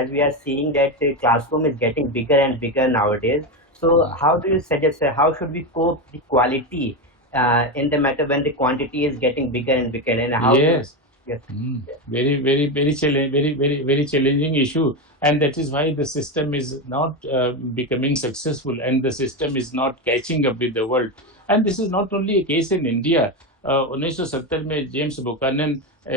as we are seeing that the classroom is getting bigger and bigger nowadays. So, how do you suggest, sir, how should we cope the quality in the matter when the quantity is getting bigger and bigger, and how? Yes. Very challenging issue, and that is why the system is not becoming successful, and the system is not catching up with the world. And this is not only a case in India. 1970 में James Buchanan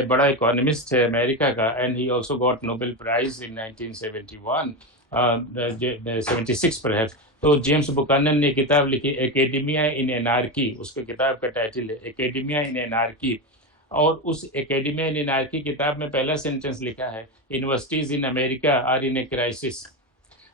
बड़ा economist है America का, and he also got Nobel Prize in 1971, 76 perhaps. तो James Buchanan ने किताब लिखी academia इन anarchy, उसके किताब का टाइटल है एकेडेमिया इन एनार्की। और उस एकेडेमिया इन एनार्की किताब में पहला सेंटेंस लिखा है, universities in America are in a crisis.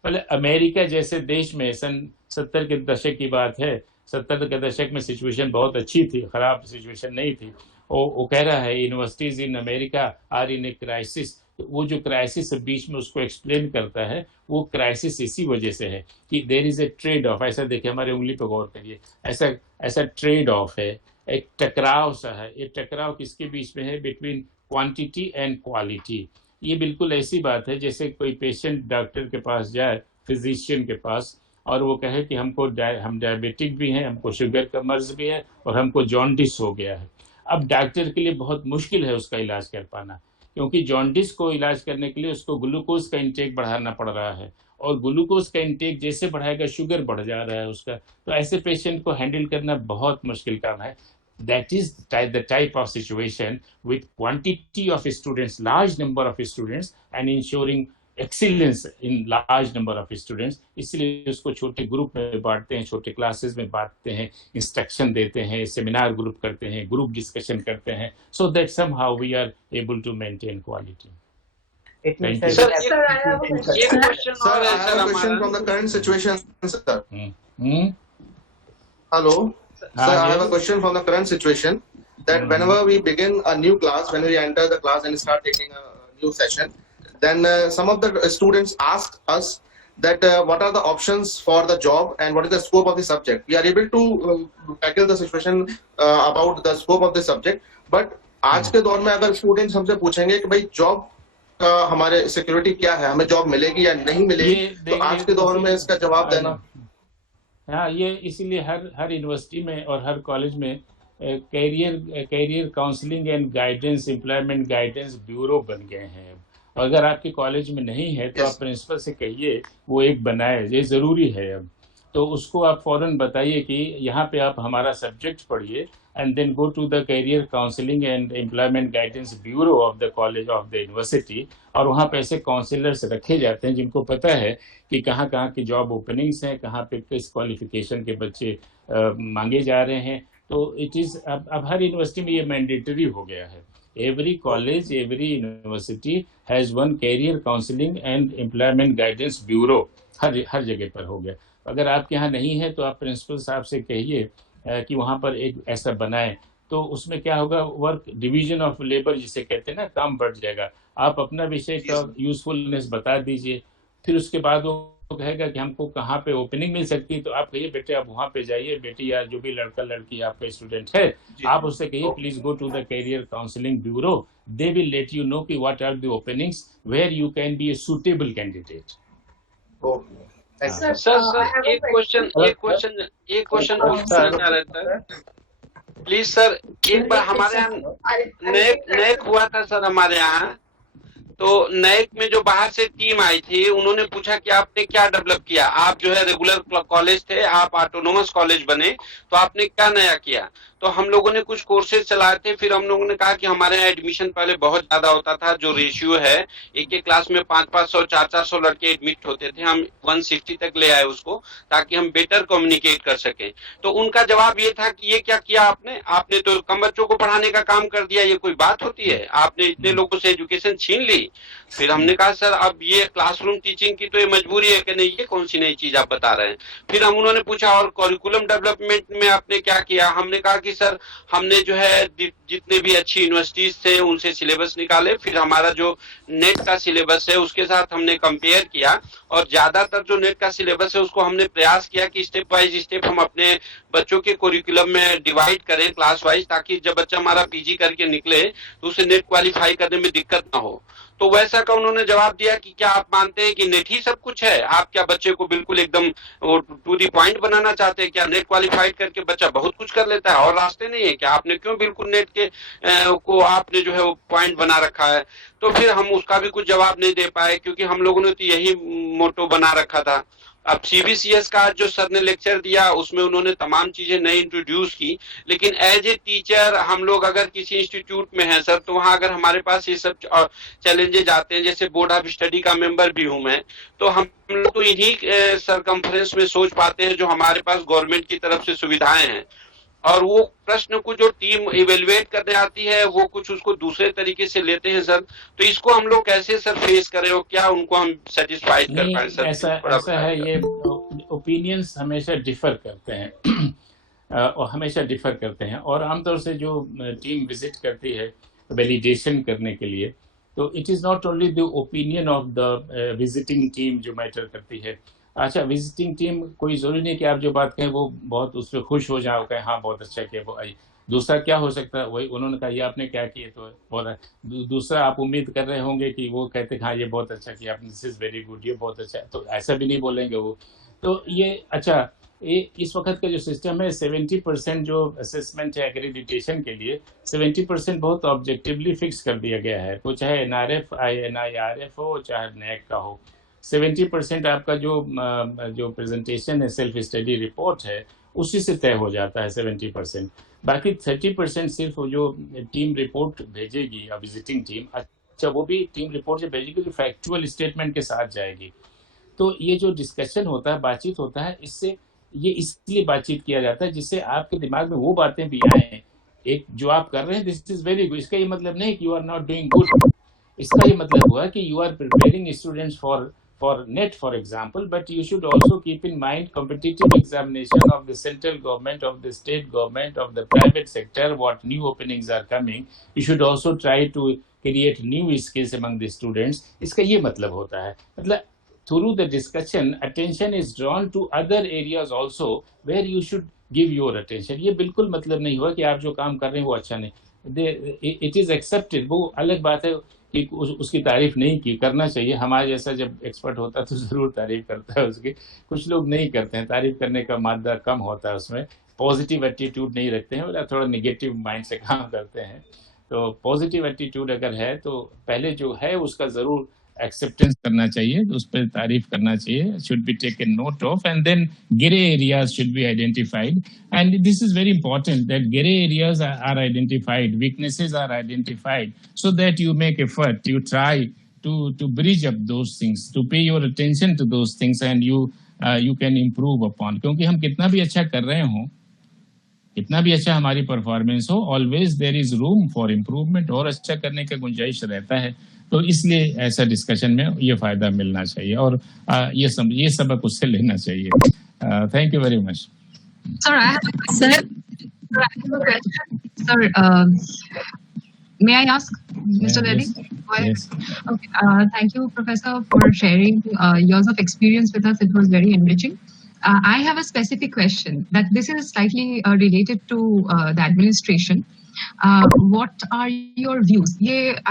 मतलब अमेरिका जैसे देश में सन 70 के दशक की बात है, 70 के दशक में सिचुएशन बहुत अच्छी थी, खराब सिचुएशन नहीं थी। वो कह रहा है universities in America are in a crisis. तो वो जो क्राइसिस बीच में उसको एक्सप्लेन करता है, वो क्राइसिस इसी वजह से है कि there is a trade off. ऐसा देखिए, हमारे उंगली पर गौर करिए, ऐसा ट्रेड ऑफ है, एक टकराव सा है। ये टकराव किसके बीच में है? Between quantity and quality. ये बिल्कुल ऐसी बात है जैसे कोई पेशेंट डॉक्टर के पास जाए, फिजिशियन के पास, और वो कहे कि हम डायबिटिक भी हैं, हमको शुगर का मर्ज भी है, और हमको जॉन्डिस हो गया है। अब डॉक्टर के लिए बहुत मुश्किल है उसका इलाज कर पाना, क्योंकि जॉन्डिस को इलाज करने के लिए उसको ग्लूकोज का इंटेक बढ़ाना पड़ रहा है, और ग्लूकोज का इंटेक जैसे बढ़ाएगा शुगर बढ़ जा रहा है उसका, तो ऐसे पेशेंट को हैंडल करना बहुत मुश्किल काम है. That is the type of situation with quantity of students, large number of students, and ensuring excellence in large number of students. इसलिए उसको छोटे ग्रुप में बांटते हैं, छोटे क्लासेस में बांटते हैं, इंस्ट्रक्शन देते हैं, सेमिनार ग्रुप करते हैं, ग्रुप डिस्कशन करते हैं, so that somehow we are able to maintain quality. Sir, I have a question. Sir, I have a question from the current situation, sir. Hello. Sir, I have a question from the current situation that whenever we begin a new class, when we enter the class and start taking a new session, then some of the students ask us that what are the options for the job and what is the scope of the subject. We are able to tackle the situation about the scope of the subject, but आज के दौर में अगर students हमसे पूछेंगे कि भाई job का हमारे सिक्योरिटी क्या है, हमें जॉब मिलेगी या नहीं मिलेगी, तो आज के दौर में इसका जवाब देना. हाँ, ये इसीलिए हर यूनिवर्सिटी में और हर कॉलेज में career counselling and guidance, employment guidance bureau बन गए हैं. अगर आपके कॉलेज में नहीं है तो आप प्रिंसिपल से कहिए वो एक बनाए, ये ज़रूरी है. अब तो उसको आप फ़ौरन बताइए कि यहाँ पे आप हमारा सब्जेक्ट पढ़िए, and then go to the career counselling and employment guidance bureau of the college of the university. और वहाँ पे ऐसे काउंसलर्स रखे जाते हैं जिनको पता है कि कहाँ कहाँ की जॉब ओपनिंग्स हैं, कहाँ पे किस क्वालिफिकेशन के बच्चे मांगे जा रहे हैं. तो इट इज़ अब हर यूनिवर्सिटी में ये मैंडेटरी हो गया है. Every college, every university has one career counselling and employment guidance bureau, हर जगह पर हो गया. अगर आपके यहाँ नहीं है तो आप प्रिंसिपल साहब से कहिए कि वहाँ पर एक ऐसा बनाए. तो उसमें क्या होगा, वर्क डिवीजन ऑफ लेबर जिसे कहते हैं ना, काम बढ़ जाएगा. आप अपना विषय का यूजफुलनेस बता दीजिए, फिर उसके बाद वो कहेगा कि हमको कहाँ पे ओपनिंग मिल सकती है, तो आप कहिए बेटे आप वहाँ पे जाइए, बेटी या जो भी लड़का लड़की आपका स्टूडेंट है, आप उससे कहिए please go to the career counselling bureau, they will let you know कि what are the openings where you can be a suitable candidate. Sir एक क्वेश्चन पूछना चाह रहा था प्लीज सर. एक बार हमारे यहाँ नैक हुआ था सर, हमारे यहाँ तो नैक में जो बाहर से टीम आई थी उन्होंने पूछा कि आपने क्या डेवलप किया, आप जो है रेगुलर कॉलेज थे, आप ऑटोनोमस कॉलेज बने, तो आपने क्या नया किया. तो हम लोगों ने कुछ कोर्सेज चलाए थे. फिर हम लोगों ने कहा कि हमारे यहाँ एडमिशन पहले बहुत ज्यादा होता था, जो रेशियो है एक क्लास में 500-500 400 लड़के एडमिट होते थे, हम 160 तक ले आए उसको, ताकि हम बेटर कम्युनिकेट कर सके. तो उनका जवाब ये था कि ये क्या किया आपने तो कम बच्चों को पढ़ाने का काम कर दिया, ये कोई बात होती है, आपने इतने लोगों से एजुकेशन छीन ली. फिर हमने कहा सर अब ये क्लासरूम टीचिंग की तो ये मजबूरी है कि नहीं, ये कौन सी नई चीज आप बता रहे हैं. फिर हम उन्होंने पूछा और करिकुलम डेवलपमेंट में आपने क्या किया. हमने कहा कि सर हमने जो है जितने भी अच्छी यूनिवर्सिटीज थे उनसे सिलेबस निकाले, फिर हमारा जो नेट का सिलेबस है उसके साथ हमने कंपेयर किया, और ज्यादातर जो नेट का सिलेबस है उसको हमने प्रयास किया कि स्टेप बाय स्टेप हम अपने बच्चों के करिकुलम में डिवाइड करें क्लास वाइज, ताकि जब बच्चा हमारा पीजी करके निकले तो उसे नेट क्वालिफाई करने में दिक्कत ना हो. तो वैसा का उन्होंने जवाब दिया कि क्या आप मानते हैं कि नेट ही सब कुछ है, आप क्या बच्चे को बिल्कुल एकदम टू दी पॉइंट बनाना चाहते हैं, क्या नेट क्वालिफाइड करके बच्चा बहुत कुछ कर लेता है और रास्ते नहीं है क्या, आपने क्यों बिल्कुल नेट के को आपने जो है वो पॉइंट बना रखा है. तो फिर हम उसका भी कुछ जवाब नहीं दे पाए, क्योंकि हम लोगों ने तो यही मोटो बना रखा था. अब सीबीसीएस का जो सर ने लेक्चर दिया उसमें उन्होंने तमाम चीजें नई इंट्रोड्यूस की, लेकिन एज ए टीचर हम लोग अगर किसी इंस्टीट्यूट में हैं सर, तो वहाँ अगर हमारे पास ये सब चैलेंजेज आते हैं, जैसे बोर्ड ऑफ स्टडी का मेंबर भी हूँ मैं, तो हम लोग तो इन्हीं सरकमफ्रेंस में सोच पाते हैं जो हमारे पास गवर्नमेंट की तरफ से सुविधाएं हैं, और वो प्रश्न को जो टीम इवेल्युएट करने आती है वो कुछ उसको दूसरे तरीके से लेते हैं सर. तो इसको हम लोग कैसे सर फेस करें और क्या उनको हम सेटिस्फाइड कर पाए सर. ऐसा है, ये ओपिनियंस हमेशा डिफर करते हैं और हमेशा डिफर करते हैं, और आमतौर से जो टीम विजिट करती है वैलिडेशन करने के लिए, तो it is not only the opinion of the visiting team जो मैटर करती है. अच्छा, विजिटिंग टीम कोई ज़रूरी नहीं कि आप जो बात कहें वो बहुत उस पर खुश हो जाओ, कहें हाँ बहुत अच्छा किया, वो आई. दूसरा क्या हो सकता है, वही उन्होंने कहा ये आपने क्या किया, तो बहुत दूसरा आप उम्मीद कर रहे होंगे कि वो कहते हाँ ये बहुत अच्छा किया आपने, दिस इज़ वेरी गुड, ये बहुत अच्छा है, तो ऐसा भी नहीं बोलेंगे वो. तो ये अच्छा, इस वक्त का जो सिस्टम है 70% जो असेसमेंट है एक्रेडिटेशन के लिए 70% बहुत ऑब्जेक्टिवली फिक्स कर दिया गया है, वो चाहे NRF NIRF हो चाहे NAC का हो। 70% आपका जो प्रेजेंटेशन है सेल्फ स्टडी रिपोर्ट है उसी से तय हो जाता है 70%। बाकी 30% सिर्फ जो टीम रिपोर्ट भेजेगी या विजिटिंग टीम, अच्छा वो भी टीम रिपोर्ट जो भेजेगी जो फैक्चुअल स्टेटमेंट के साथ जाएगी। तो ये जो डिस्कशन होता है, बातचीत होता है, इससे ये इसलिए बातचीत किया जाता है जिससे आपके दिमाग में वो बातें भी आए, एक जो आप कर रहे हैं दिस इज वेरी गुड, इसका ये मतलब नहीं कि you are not doing good, इसका ये मतलब हुआ कि you are preparing students for NET for example, but you should also keep in mind competitive examination of the central government, of the state government, of the private sector, what new openings are coming. You should also try to create new skills among the students. इसका ये मतलब होता है, मतलब through the discussion attention is drawn to other areas also where you should give your attention. ये बिल्कुल मतलब नहीं हुआ कि आप जो काम कर रहे हैं वो अच्छा नहीं, it is accepted, वो अलग बात है कि उसकी तारीफ नहीं की करना चाहिए। हमारे जैसा जब एक्सपर्ट होता है तो ज़रूर तारीफ करता है उसकी, कुछ लोग नहीं करते हैं, तारीफ करने का मादा कम होता है, उसमें पॉजिटिव एटीट्यूड नहीं रखते हैं, मतलब थोड़ा नेगेटिव माइंड से काम करते हैं। तो पॉजिटिव एटीट्यूड अगर है तो पहले जो है उसका ज़रूर एक्सेप्टेंस करना चाहिए, उस पर तारीफ करना चाहिए, should be taken note of, and then grey areas should be identified, and this is very important that grey areas are identified, weaknesses are identified, so that you make effort, you try to bridge up those things, to pay your attention to those things, and you can improve upon. क्योंकि हम कितना भी अच्छा कर रहे हों, इतना भी अच्छा हमारी परफॉर्मेंस हो, always there is room for improvement, और अच्छा करने का गुंजाइश रहता है। तो इसलिए ऐसा डिस्कशन में ये फायदा मिलना चाहिए और ये सबक उससे लेना चाहिए। Thank you very much. May I ask, Mr. Reddy? Yes. Okay. Thank you, Professor, for sharing years of experience with us. It was very enriching. I have a specific question that this is slightly related to the administration. What are your views?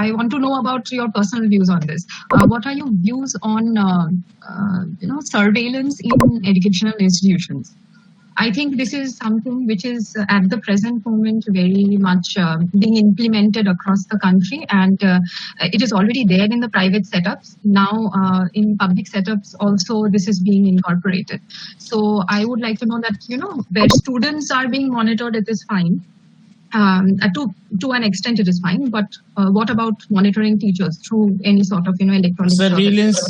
I want to know about your personal views on this. What are your views on surveillance in educational institutions? I think this is something which is at the present moment very much being implemented across the country, and it is already there in the private setups. Now in public setups also this is being incorporated. So I would like to know that, where students are being monitored, it is fine. To an extent it is fine, but what about monitoring teachers through any sort of electronic surveillance?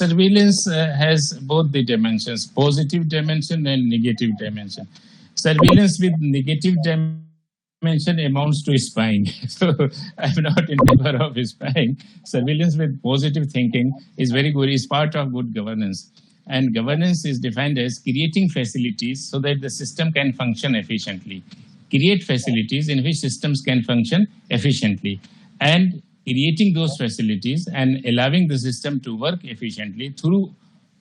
Surveillance has both the dimensions, positive dimension and negative dimension. Surveillance with negative dimension amounts to spying. So I'm not in favor of spying. Surveillance with positive thinking is very good, is part of good governance. And governance is defined as creating facilities so that the system can function efficiently. Create facilities in which systems can function efficiently, and creating those facilities and allowing the system to work efficiently through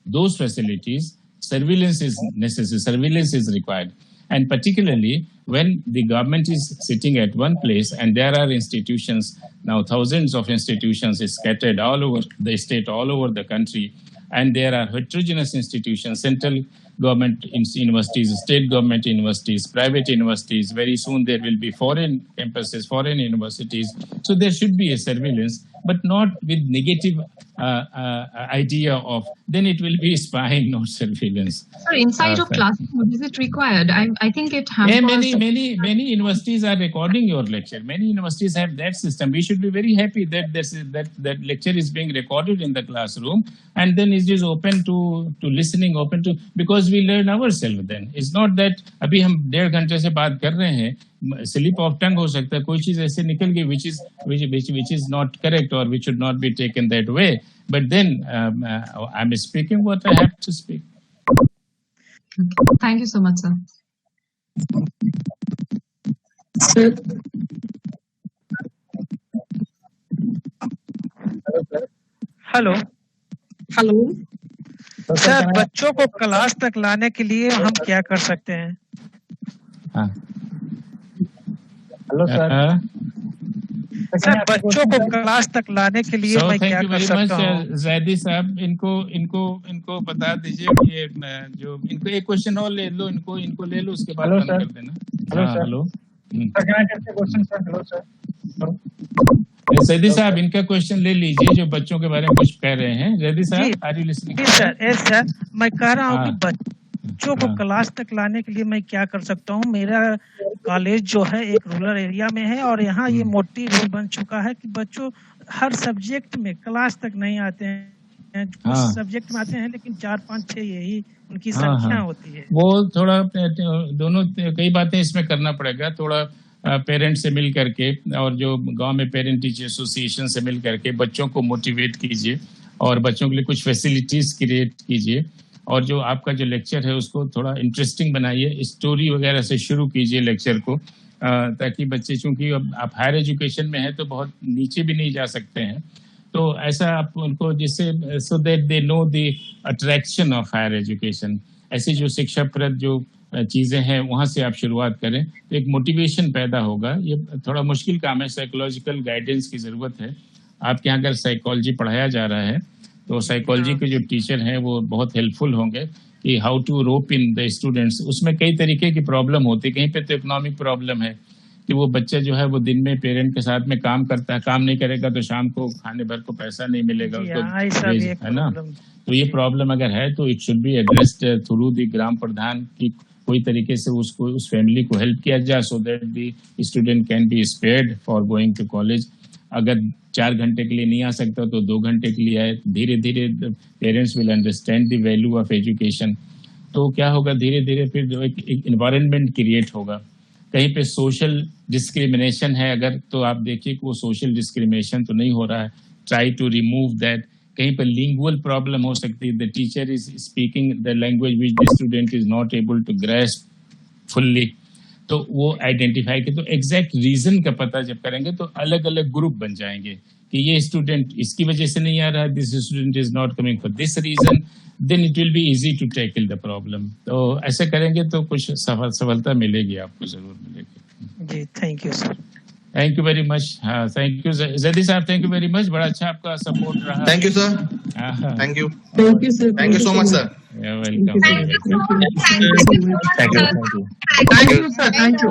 those facilities, surveillance is necessary, surveillance is required. And particularly when the government is sitting at one place and there are institutions, now thousands of institutions is scattered all over the state, all over the country, and there are heterogeneous institutions, central government universities, state government universities, private universities. Very soon there will be foreign campuses, foreign universities. So there should be a surveillance, but not with negative idea of, then it will be spying, not surveillance. Sir, inside of classroom, is it required? I think it hampers... Many universities are recording your lecture. Many universities have that system. We should be very happy that that lecture is being recorded in the classroom, and then it is open to listening, open to, because we learn ourselves then. It's not that अभी हम 1.5 घंटे से बात कर रहे हैं, slip of tongue हो सकता है, कोई चीज ऐसे निकल गई which is not correct or which should not be taken that way. But then I'm speaking what I have to speak. Thank you so much, sir. Hello sir, बच्चों को क्लास तक लाने के लिए हम क्या कर सकते हैं? Hello sir. सर बच्चों को क्लास तक लाने के लिए मैं क्या कर सकता हूँ? जैदी साहब इनको बता दीजिए कि जो इनको एक क्वेश्चन और ले लो, इनको ले लो, उसके बाद बंद कर देना। Hello sir. जैदी साहब इनका क्वेश्चन ले लीजिए जो बच्चों के बारे में कुछ कह रहे हैं। जैदी साहब are you listening? Yes sir, मैं कह रहा हूँ कि बच्चों को क्लास तक लाने के लिए मैं क्या कर सकता हूँ? मेरा कॉलेज जो है एक रूरल एरिया में है और यहाँ ये मोटी रूल बन चुका है कि बच्चों हर सब्जेक्ट में क्लास तक नहीं आते हैं। कुछ सब्जेक्ट में आते हैं लेकिन 4, 5, 6 यही उनकी संख्या होती है। वो थोड़ा दोनों कई बातें इसमें करना पड़ेगा, थोड़ा पेरेंट्स से मिल करके और जो गांव में पेरेंट टीचर एसोसिएशन से मिल करके बच्चों को मोटिवेट कीजिए और बच्चों के लिए कुछ फैसिलिटीज क्रिएट कीजिए और जो आपका जो लेक्चर है उसको थोड़ा इंटरेस्टिंग बनाइए, स्टोरी वगैरह से शुरू कीजिए लेक्चर को, ताकि बच्चे, चूंकि अब आप हायर एजुकेशन में है तो बहुत नीचे भी नहीं जा सकते हैं, तो ऐसा आप उनको जिससे so that they know the attraction of higher education, ऐसी जो शिक्षाप्रद जो चीजें हैं वहां से आप शुरुआत करें तो एक मोटिवेशन पैदा होगा। ये थोड़ा मुश्किल काम है, साइकोलॉजिकल गाइडेंस की जरूरत है। आपके यहाँ अगर साइकोलॉजी पढ़ाया जा रहा है तो साइकोलॉजी के जो टीचर हैं वो बहुत हेल्पफुल होंगे कि how to rope in the students. उसमें कई तरीके की प्रॉब्लम होती है, कहीं पे तो इकोनॉमिक प्रॉब्लम है कि वो बच्चा जो है वो दिन में पेरेंट के साथ में काम करता है, काम नहीं करेगा तो शाम को खाने भर को पैसा नहीं मिलेगा उसको, है ना। तो ये प्रॉब्लम अगर है तो it should be addressed through the gram pradhan की कोई तरीके से उसको उस फैमिली को हेल्प किया जाए so that the student can be spared for going to college. अगर 4 घंटे के लिए नहीं आ सकता तो 2 घंटे के लिए आए। धीरे धीरे parents will understand the value of education. तो क्या होगा, धीरे धीरे फिर जो एक एनवायरनमेंट क्रिएट होगा। कहीं पे सोशल डिस्क्रिमिनेशन है अगर, तो आप देखिए कि वो सोशल डिस्क्रिमिनेशन तो नहीं हो रहा है, ट्राई टू रिमूव दैट। कहीं पर लिंगुअल प्रॉब्लम हो सकती है, the teacher is speaking the language which the student is not able to grasp fully, तो वो आइडेंटिफाई के, तो एग्जैक्ट रीजन का पता जब करेंगे तो अलग अलग ग्रुप बन जाएंगे कि ये स्टूडेंट इसकी वजह से नहीं आ रहा है, this student is not coming for this reason, then it will be easy to tackle the problem. तो ऐसे करेंगे तो कुछ सफलता मिलेगी, आपको जरूर मिलेगी। जी thank you sir. Thank you very much. हाँ थैंक यू जैदी साहब, थैंक यू वेरी मच, बड़ा अच्छा आपका सपोर्ट रहा। Thank you sir. Thank you sir, thank you so much sir. Welcome. Thank you sir, thank you.